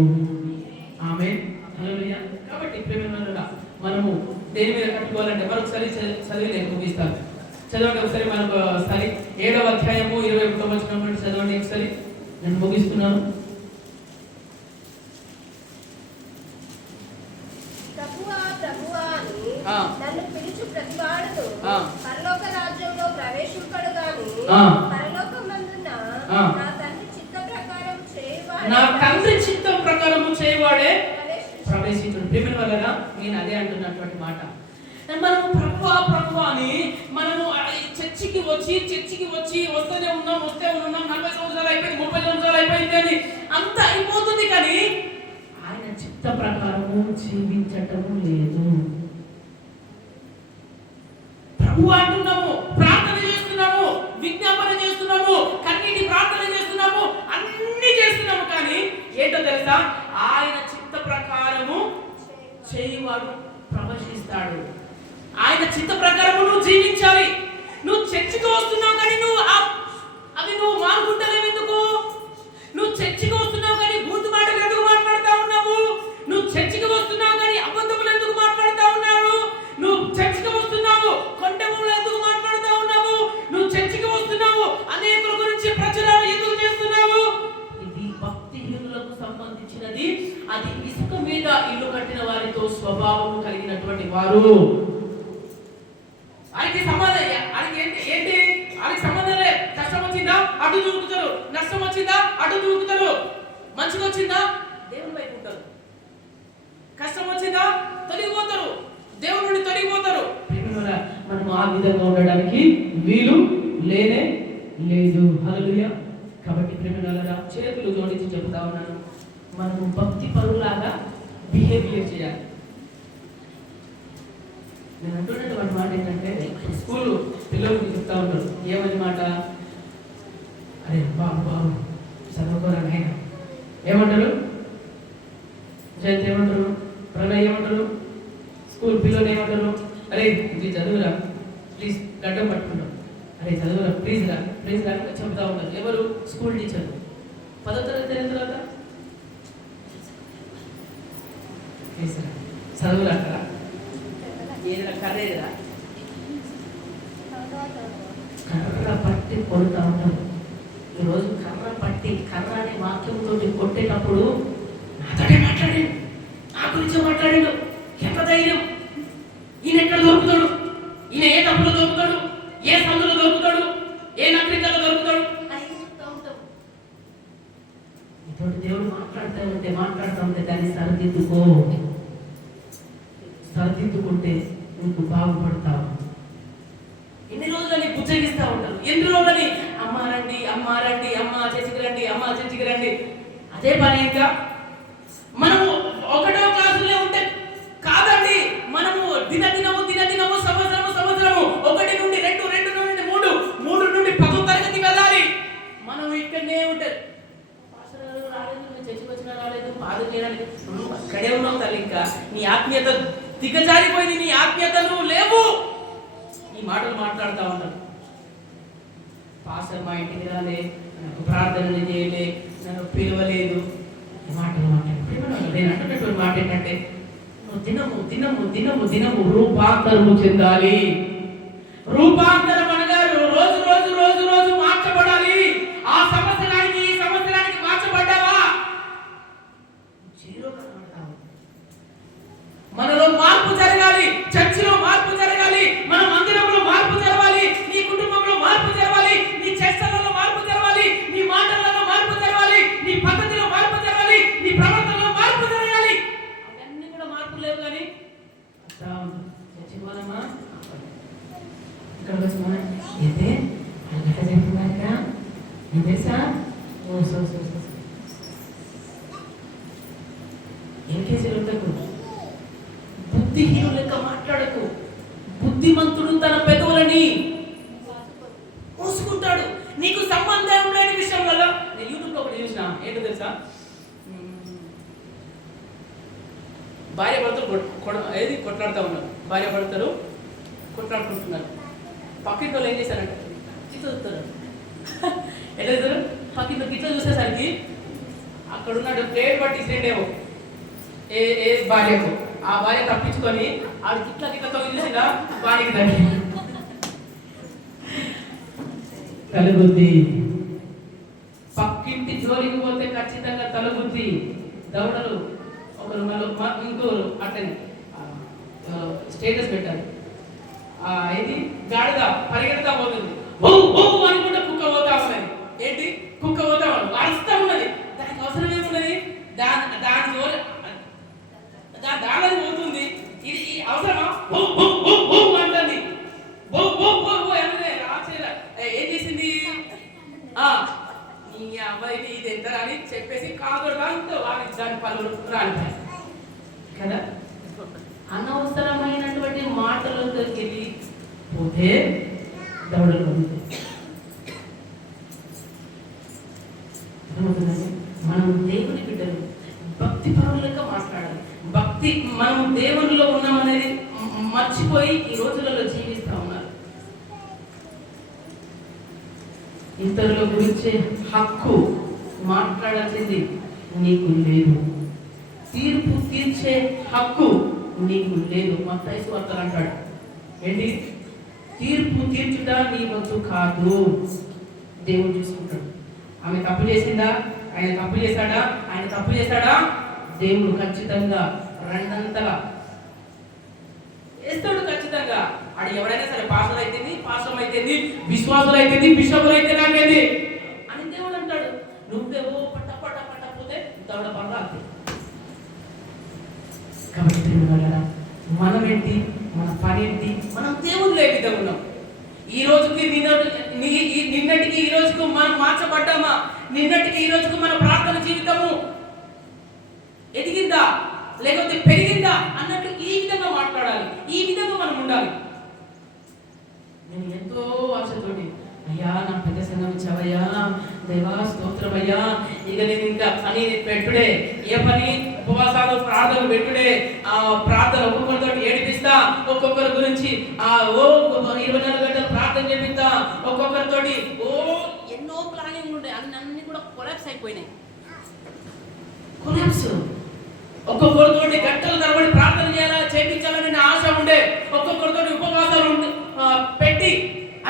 ఆమేన్. హల్లెలూయా. కాబట్టి ప్రేమనులారా, మనము దేని మీద కట్టుకోవాలంటే మరొకసారి చదివి నేను ముగిస్తాను. చదవండి ఒకసారి, మనకు ఒకసారి 7వ అధ్యాయము 21వ వచనం చదవండి ఒకసారి, నేను ముగిస్తున్నాను. నన్ను పిలుచు ప్రతివాడును పరలోక రాజ్యంలో ప్రవేశింపడు గాని పరలోకమందున్న నా తండ్రి చిత్త ప్రకారం చేయవాడే, నా తండ్రి చిత్తం ప్రకారం చేయవాడే ప్రవేశించుడు. ప్రేమ వలన నేను అదే అంటున్నటువంటి మాట. మనం ప్రభువా అని మనము చర్చికి వచ్చి వస్తూనే ఉన్నాం 40 సంవత్సరాలు అయిపోయింది, 30 సంవత్సరాలు అయిపోయింది అని అంత అయిపోతుంది, కానీ ఆయన చిత్త ప్రకారము జీవించటము లేదు. ప్రభు అంటున్నాము, ప్రార్థన చేస్తున్నాము, విజ్ఞాపన చేస్తున్నాము, కన్నీటి ప్రార్థన చేస్తున్నాము, అన్ని చేస్తున్నాము, కానీ ఏంటో తెలుసా? ఆయన చిత్త ప్రకారము చేయవాడు ప్రవేశిస్తాడు. ఆయన చిత్త ప్రకారము నువ్వు జీవించాలి. నువ్వు చర్చికి వస్తున్నావు కానీ నువ్వు మారుకుంటలేవు ఎందుకు? నువ్వు చర్చికి వస్తున్నావు కానీ బూతు మాటలు ఎందుకు మాట్లాడుతూ ఉన్నావు? నువ్వు చర్చికి వస్తున్నావు కానీ అబద్ధములు ఎందుకు మాట్లాడుతూ ఉన్నావు? నువ్వు చర్చికి వస్తున్నావు కొండములు ఎందుకు మాట్లాడుతూ ఉన్నావు? నువ్వు చర్చికి వస్తున్నావు అనేకుల గురించి ప్రచారం ఎందుకు చేస్తున్నావు? ఇది భక్తిహీనులకు సంబంధించినది. అది ఇసుక మీద ఇల్లు కట్టిన వారితో స్వభావం కలిగినటువంటి వారు. ఆయనకి సమాధానం ఏంటి? ఆయనకి సంబంధం లేదు. కష్టం వచ్చిందా అటు దూకుతారు, నష్టం వచ్చిందా అటు దూకుతారు, మంచిగా వచ్చిందా దేవుని వైపు ఉంటారు, కష్టం వచ్చిందా తొలగిపోతారు, దేవుడి నుండి తొలగిపోతారు. మనం ఆ విధంగా ఉండడానికి వీలు లేనే లేదు. హల్లెలూయా. కాబట్టి ప్రేమలారా, చేతులు జోడించి చెబుతా ఉన్నాను, మనము భక్తి పరులాగా బిహేవియర్ చేయాలి. నేను అంటున్నటువంటి మాట ఏంటంటే, స్కూల్ పిల్లలకి చెప్తా ఉంటారు, ఏమని మాట? అరే బాబు చదువుకోరా నాయన. ఏమంటారు? జయంత్ ఏమంటారు? ప్రణయ్ ఏమంటారు? స్కూల్ పిల్లలు ఏమంటారు? అరే ఇది చదువురా ప్లీజ్, గడ్డం పట్టుకుంటాం, అరే చదువురా ప్లీజ్ రా చెప్తా ఉంటారు. ఎవరు? School teacher. 10వ తరగతి అయిన తర్వాత చదువురా అక్కడ ఏదైనా కర్రేదిరా కర్ర పట్టి కొడుతూ ఉంటారు. ఈరోజు కర్ర అనే వాక్యంతో కొట్టేటప్పుడు నాతోనే మాట్లాడాడు, నా గురించి మాట్లాడాడు, ఎంత ధైర్యం, ఈయన ఎక్కడ దొరుకుతాడు, ఈయన ఏ తప్పులో దొరుకుతాడు, ఏ సందులో దొరుకుతాడు, ఏ నగరికలో దొరుకుతాడు అని చెప్తా ఉంటాం. ఇటువంటి దేవుడు మాట్లాడుతూ ఉంటే దాన్ని సరిదిద్దుకుంటే నీకు బాగుపడతావు. ఎన్ని రోజులని బుజ్జగిస్తూ ఉంటారు. ఎన్ని రోజులని అమ్మ రండి, అమ్మ రండి, అమ్మ చర్చికి రండి, అమ్మ చర్చికి రండి. అదే పని ఇంకా మనము 1వ క్లాసులో ఉంటే కాదండి, మనము దినదినము సంవత్సరము 1 నుండి 2, 2 నుండి 3, 3 నుండి 10వ తరగతి వెళ్ళాలి. మనం ఇక్కడనే ఉంటారు. పాస్టర్ గారు రాలేదు, చర్చికి వచ్చినా రాలేదు, పాదం చేయడానికి అక్కడే ఉన్నావు తల్లి. ఇంకా నీ ఆత్మీయత దిగజారిపోయింది, నీ ఆత్మీయతలు లేవు. ఈ మాటలు మాట్లాడుతూ ఉంటారు. పాస్టర్ మా ఇంటికి రాలే, నాకు ప్రార్థనలు చేయలే, నన్ను పిలవలేదు. ఈ మాటలు నేను అంటున్నటువంటి మాట ఏంటంటే దినము రూపాంతరము చెందాలి. రూపాంతరం అనగా రోజు మార్చబడాలి. ఆ సంవత్సరానికి ఈ సంవత్సరానికి మార్చబడ్డావా? మనలో మార్పు జరగాలి, చర్చిలో మార్పు జరగాలి, మన మందిరంలో మార్పు జరగాలి, నీ కుటుంబంలో మార్పు జరగాలి, నీ చేష్టలలో మార్పు జరగాలి, నీ మాటలలో మార్పు జరగాలి, నీ పద్ధతిలో మార్పు జరగాలి, నీ ప్రవర్తనలో మార్పు జరగాలి. అవన్నీ కూడా మార్పు లేవు. కానీ చచ్చిపోదామా ఇక్కడ వచ్చి అయితే గట్ట చెప్తున్నాక ఏం తెలుసా? ఎల్కేజీలో ఉండకు, బుద్ధిహీనులు లెక్క మాట్లాడకు. బుద్ధిమంతుడు తన పెదవులని మూసుకుంటాడు. నీకు సంబంధం లేని విషయం వల్ల నేను యూట్యూబ్లో ఒకటి చూసిన, ఏంటో తెలుసా? భార్య భర్తలు కొట్లాడుతూ ఉన్నారు. భార్య భర్తలు కొట్లాడుకుంటున్నారు. పక్కింటి వాళ్ళు ఏం చేశారంటే ఇట్లా చూస్తారు. ఎట్లా చూస్తారు? పక్కింటి ఇట్లా చూసేసరికి అక్కడ ఉన్నాడు ప్లేట్ పట్టి ఇచ్చేటేమో ఏ భార్యకు. ఆ భార్య తప్పించుకొని ఆడు గిట్ల తొలగించిన వాడికి తలుగుద్ది. పక్కింటి జోలికి పోతే ఖచ్చితంగా తలుగుద్ది. దౌడలు ఒకరు ఇంకోరు అట్లనే స్టేటస్ పెట్టారు. ఇది గాడిద పరిగెడతా పోతుంది, అనుకుంటే కుక్క పోతా ఉన్నది. ఏంటి కుక్క పోతా ఉన్నది, అరుస్తా ఉన్నది. దానికి అవసరం ఏమున్నది? దాని జోలి దాని పోతుంది. ఇది అవసరమా? అంటుంది. ఏం చేసింది? నీ అబ్బాయిని ఇది ఎంత అని చెప్పేసి కాదు దాని పనులు రాలిపోయి కదా. అనవసరమైనటువంటి మాటలకి పోతే దౌడలు. మనం దేవుని బిడ్డలు, భక్తి పరువులుగా మాట్లాడాలి. భక్తి మనం దేవునిలో ఉన్నామనేది మర్చిపోయి ఈ రోజులలో జీవిస్తూ ఉన్నారు. ఇతరుల గురించి హక్కు మాట్లాడాల్సింది నీకు లేదు. తీర్పు తీర్చే హక్కు నీకు లేదు. మత్తయి సువార్తలో అంటాడు, ఏంటి? తీర్పు తీర్చుట నీ వంతు కాదు, దేవుడు చూసుకుంటాడు. ఆమె తప్పు చేసిందా? ఆయన తప్పు చేశాడా? ఆయన తప్పు చేశాడా? దేవుడు ఖచ్చితంగా రెండంతలా వేస్తాడు. ఖచ్చితంగా అది ఎవరైనా సరే, పాస్టర్ అయితేంది, పాస్టర్ అయితేంది, విశ్వాసులు అయితేంది, బిషపులు అయితే నాకేంది అని దేవుడు అంటాడు. నువ్వేవో పట్టపోతే దౌడ పడరాదు. కాబట్టి మనం ఏంటి, మన పని ఏంటి? మనం దేవుళ్ళు ఏ విధంగా ఉన్నాం? ఈ రోజుకి నిన్నటికి ఈ రోజుకు మనం మార్చబడ్డామా? నిన్నటికి ఈ రోజుకు మన ప్రార్థన జీవితము ఎదిగిందా లేకపోతే పెరిగిందా అన్నట్టు ఈ విధంగా మాట్లాడాలి. ఈ విధంగా మనం ఉండాలి. నేను ఎంతో ఆశతోటి, అయ్యా నా పెద్ద సంఘం ఇచ్చావయ్యా, దేవా స్తోత్రమయ్యా, ఇక నేను ఇంకా పని పెట్టుడే, ఏ పని ఉపవాసాలు ప్రార్థనలు పెట్టుడే, ఆ ప్రార్థన ఒక్కొక్కరితో ఏడిపిస్తా, ఒక్కొక్కరి గురించి 24 గంటలు ప్రార్థన చేపిస్తా, ఒక్కొక్కరితోటి ఎన్నో ప్లానింగ్ ఉండే, అన్ని కూడా కొలాప్స్ అయిపోయినాయి. కొలాప్స్. ఒక్కొక్కరితో గంటల తరబడి ప్రార్థన చేయించాలని నా ఆశ ఉండే. ఒక్కొక్కరితో ఉపవాసాలు పెట్టి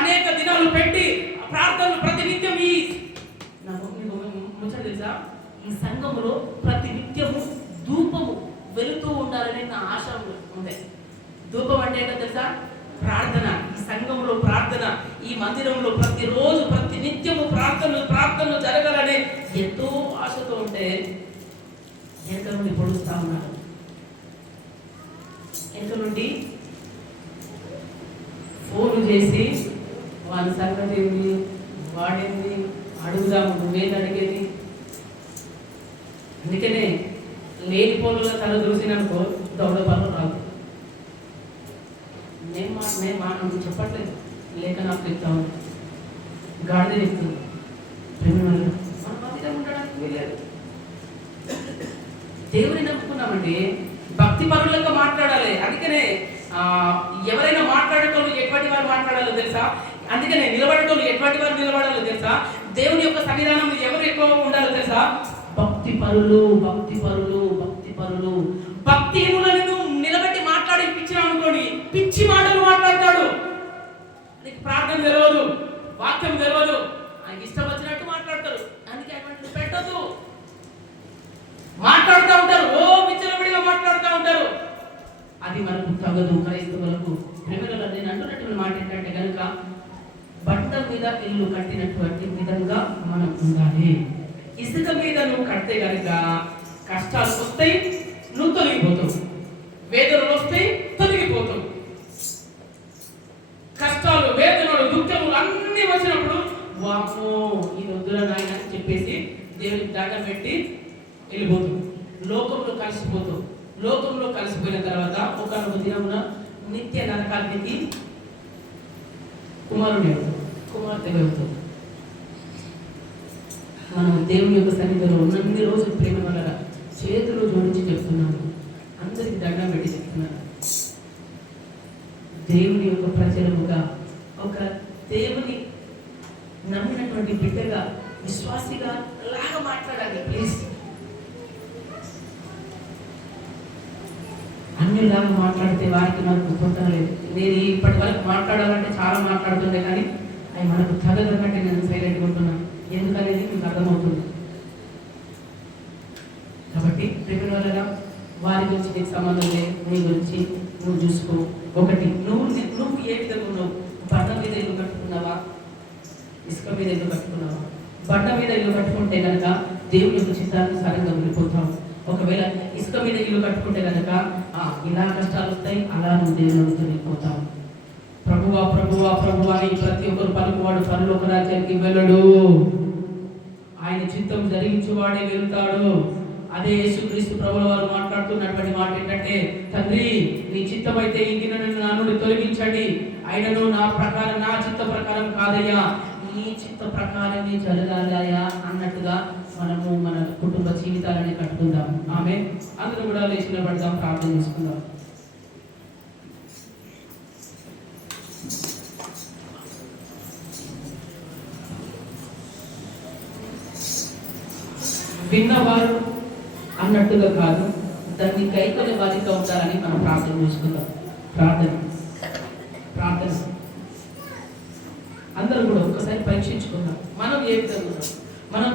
అనేక దినాలు పెట్టి ప్రార్థనలు ప్రతినిత్యం ముచ్చట తెలుసా? ఈ సంఘములో ప్రతినిత్యము ధూపము వెలుతూ ఉండాలని నా ఆశ ఉంది. ధూపం అంటే ఏంటో తెలుసా? ప్రార్థన. ఈ సంఘంలో ప్రార్థన, ఈ మందిరంలో ప్రతిరోజు ప్రతినిత్యము ప్రార్థనలు జరగాలని ఎంతో ఆశతో ఉంటే వెనక నుండి పొడుస్తా ఉన్నారు. వెనక నుండి ఫోన్లు చేసి మన సంగతి ఏంది, వాడేంది, అడుగుదాము, నువ్వేది అడిగేది. అందుకనే లేని పనుల తల చూసిననుకో దౌడ పనులు రాదు. నేను చెప్పట్లేదు, లేక నాకు చెప్తాను, గాడిద చెప్తుంది. మన బాధ్యత ఉండడానికి వెళ్ళారు. దేవుని నమ్ముకున్నామంటే భక్తి పరులంగా మాట్లాడాలి. అందుకనే ఎవరైనా మాట్లాడేటోళ్ళు ఎటువంటి వారు మాట్లాడాలో తెలుసా? అందుకనే నిలబడేటోళ్ళు ఎటువంటి వారు నిలబడాలో తెలుసా? దేవుని యొక్క సన్నిధానంలో ఎవరు ఎక్కువ ఉండాలో తెలుసా? భక్తి పరులు, భక్తి పరులు, భక్తి పరులు. భక్తిహీనులను నిలబెట్టి మాట్లాడి పిచ్చినా అనుకోని పిచ్చి మాటలు మాట్లాడతాడు. నీకు ప్రార్థన తెలియదు, వాక్యం తెలియదు, ఆయనకి ఇష్టం వచ్చినట్టు మాట్లాడతారు. అందుకే అటువంటి పెట్టదు. మాట్లాడుతూ ఉంటారు, ఓ విచ్చలవిడిగా మాట్లాడుతూ ఉంటారు. అది మనకు తగదు. క్రైస్తవులకు ప్రేమలలో నేను అంటున్నటువంటి మాట ఏంటంటే కనుక బండ మీద ఇల్లు కట్టినటువంటి విధంగా మనం ఉండాలి. ఇసుక మీద నువ్వు కడితే కనుక కష్టాలు వస్తాయి, నువ్వు తొలగిపోతావు. వేదనలు వస్తాయి, తొలగిపోతావు. కష్టాలు, వేదనలు, దుఃఖములు అన్నీ వచ్చినప్పుడు వామో ఈ వద్దుల నాయన అని చెప్పేసి దేవునికి దండం పెట్టి వెళ్ళిపోతావు. లోకంలో కలిసిపోతావు. లోకంలో కలిసిపోయిన తర్వాత ఒక దినమున నిత్య నరకానికి కుమార్తె వెళ్తుంది. మనం దేవుని యొక్క సన్నిధిలో ఉన్నన్ని రోజులు ప్రేమ వల్ల చేతులు జోడించి చెప్తున్నాను, అందరికి దండం పెట్టి చెప్తున్నాను. దేవుని యొక్క ప్రజలముగా, ఒక దేవుని నమ్మినటువంటి బిడ్డగా, విశ్వాసిగా లాగా మాట్లాడాలి. ప్లీజ్ అన్నిలాగా మాట్లాడితే వారికి మనకు పొందలేదు. నేను ఇప్పటి వరకు మాట్లాడాలంటే చాలా మాట్లాడుతుండే, కానీ అవి మనకు తగదు కంటే నేను సైలెంట్గా ఉంటున్నాను. ఎందుకనేది మీకు అర్థమవుతుంది. కాబట్టి ప్రేమగా వారి గురించి నీకు సంబంధం లేదు, నీ గురించి నువ్వు చూసుకో. ఒకటి, నువ్వు ఏ విధంగా ఉన్నావు? బండ మీద ఇల్లు కట్టుకున్నావా? ఇసుక మీద ఇల్లు కట్టుకున్నావా? బండ మీద ఇల్లు కట్టుకుంటే కనుక దేవుని యొక్క చిత్తానుసారంగా వెళ్ళిపోతావు. ఒకవేళ ఇసుక మీద ఇల్లు కట్టుకుంటే కనుక ఇలా కష్టాలు వస్తాయి, అలా నువ్వు దేవుని వెళ్ళిపోతావు. ప్రభువా ప్రభువా ప్రభువా అని ప్రతి ఒక్కరు పలుకువాడు పరలోక రాజ్యానికి వెళ్ళడు. ఆయన చిత్తం జరిగించేవాడే వెళ్తాడు. అదే యేసుక్రీస్తు ప్రభుల వారు మాట్లాడుతున్నటువంటి మాట ఏంటంటే, తండ్రి నీ చిత్తం అయితే ఈ గిన్నెను నా నుండి తొలగించండి, అయినను నా ప్రకారం, నా చిత్త ప్రకారం కాదయ్యా, నీ చిత్త ప్రకారమే జరగాలయ్యా అన్నట్టుగా మనము మన కుటుంబ జీవితాలని కట్టుకుందాం. ఆమె అందరూ కూడా లేచి నిలబడదాం, ప్రార్థన చేసుకుందాం. విన్నవారు అన్నట్టుగా కాదు, దాన్ని కైకొనే వారిగా ఉండాలని మనం ప్రార్థన చేసుకుందాం. ప్రార్థన అందరూ కూడా ఒక్కసారి పరీక్షించుకుందాం. మనం ఏ విధంగా ఉన్నాం? మనం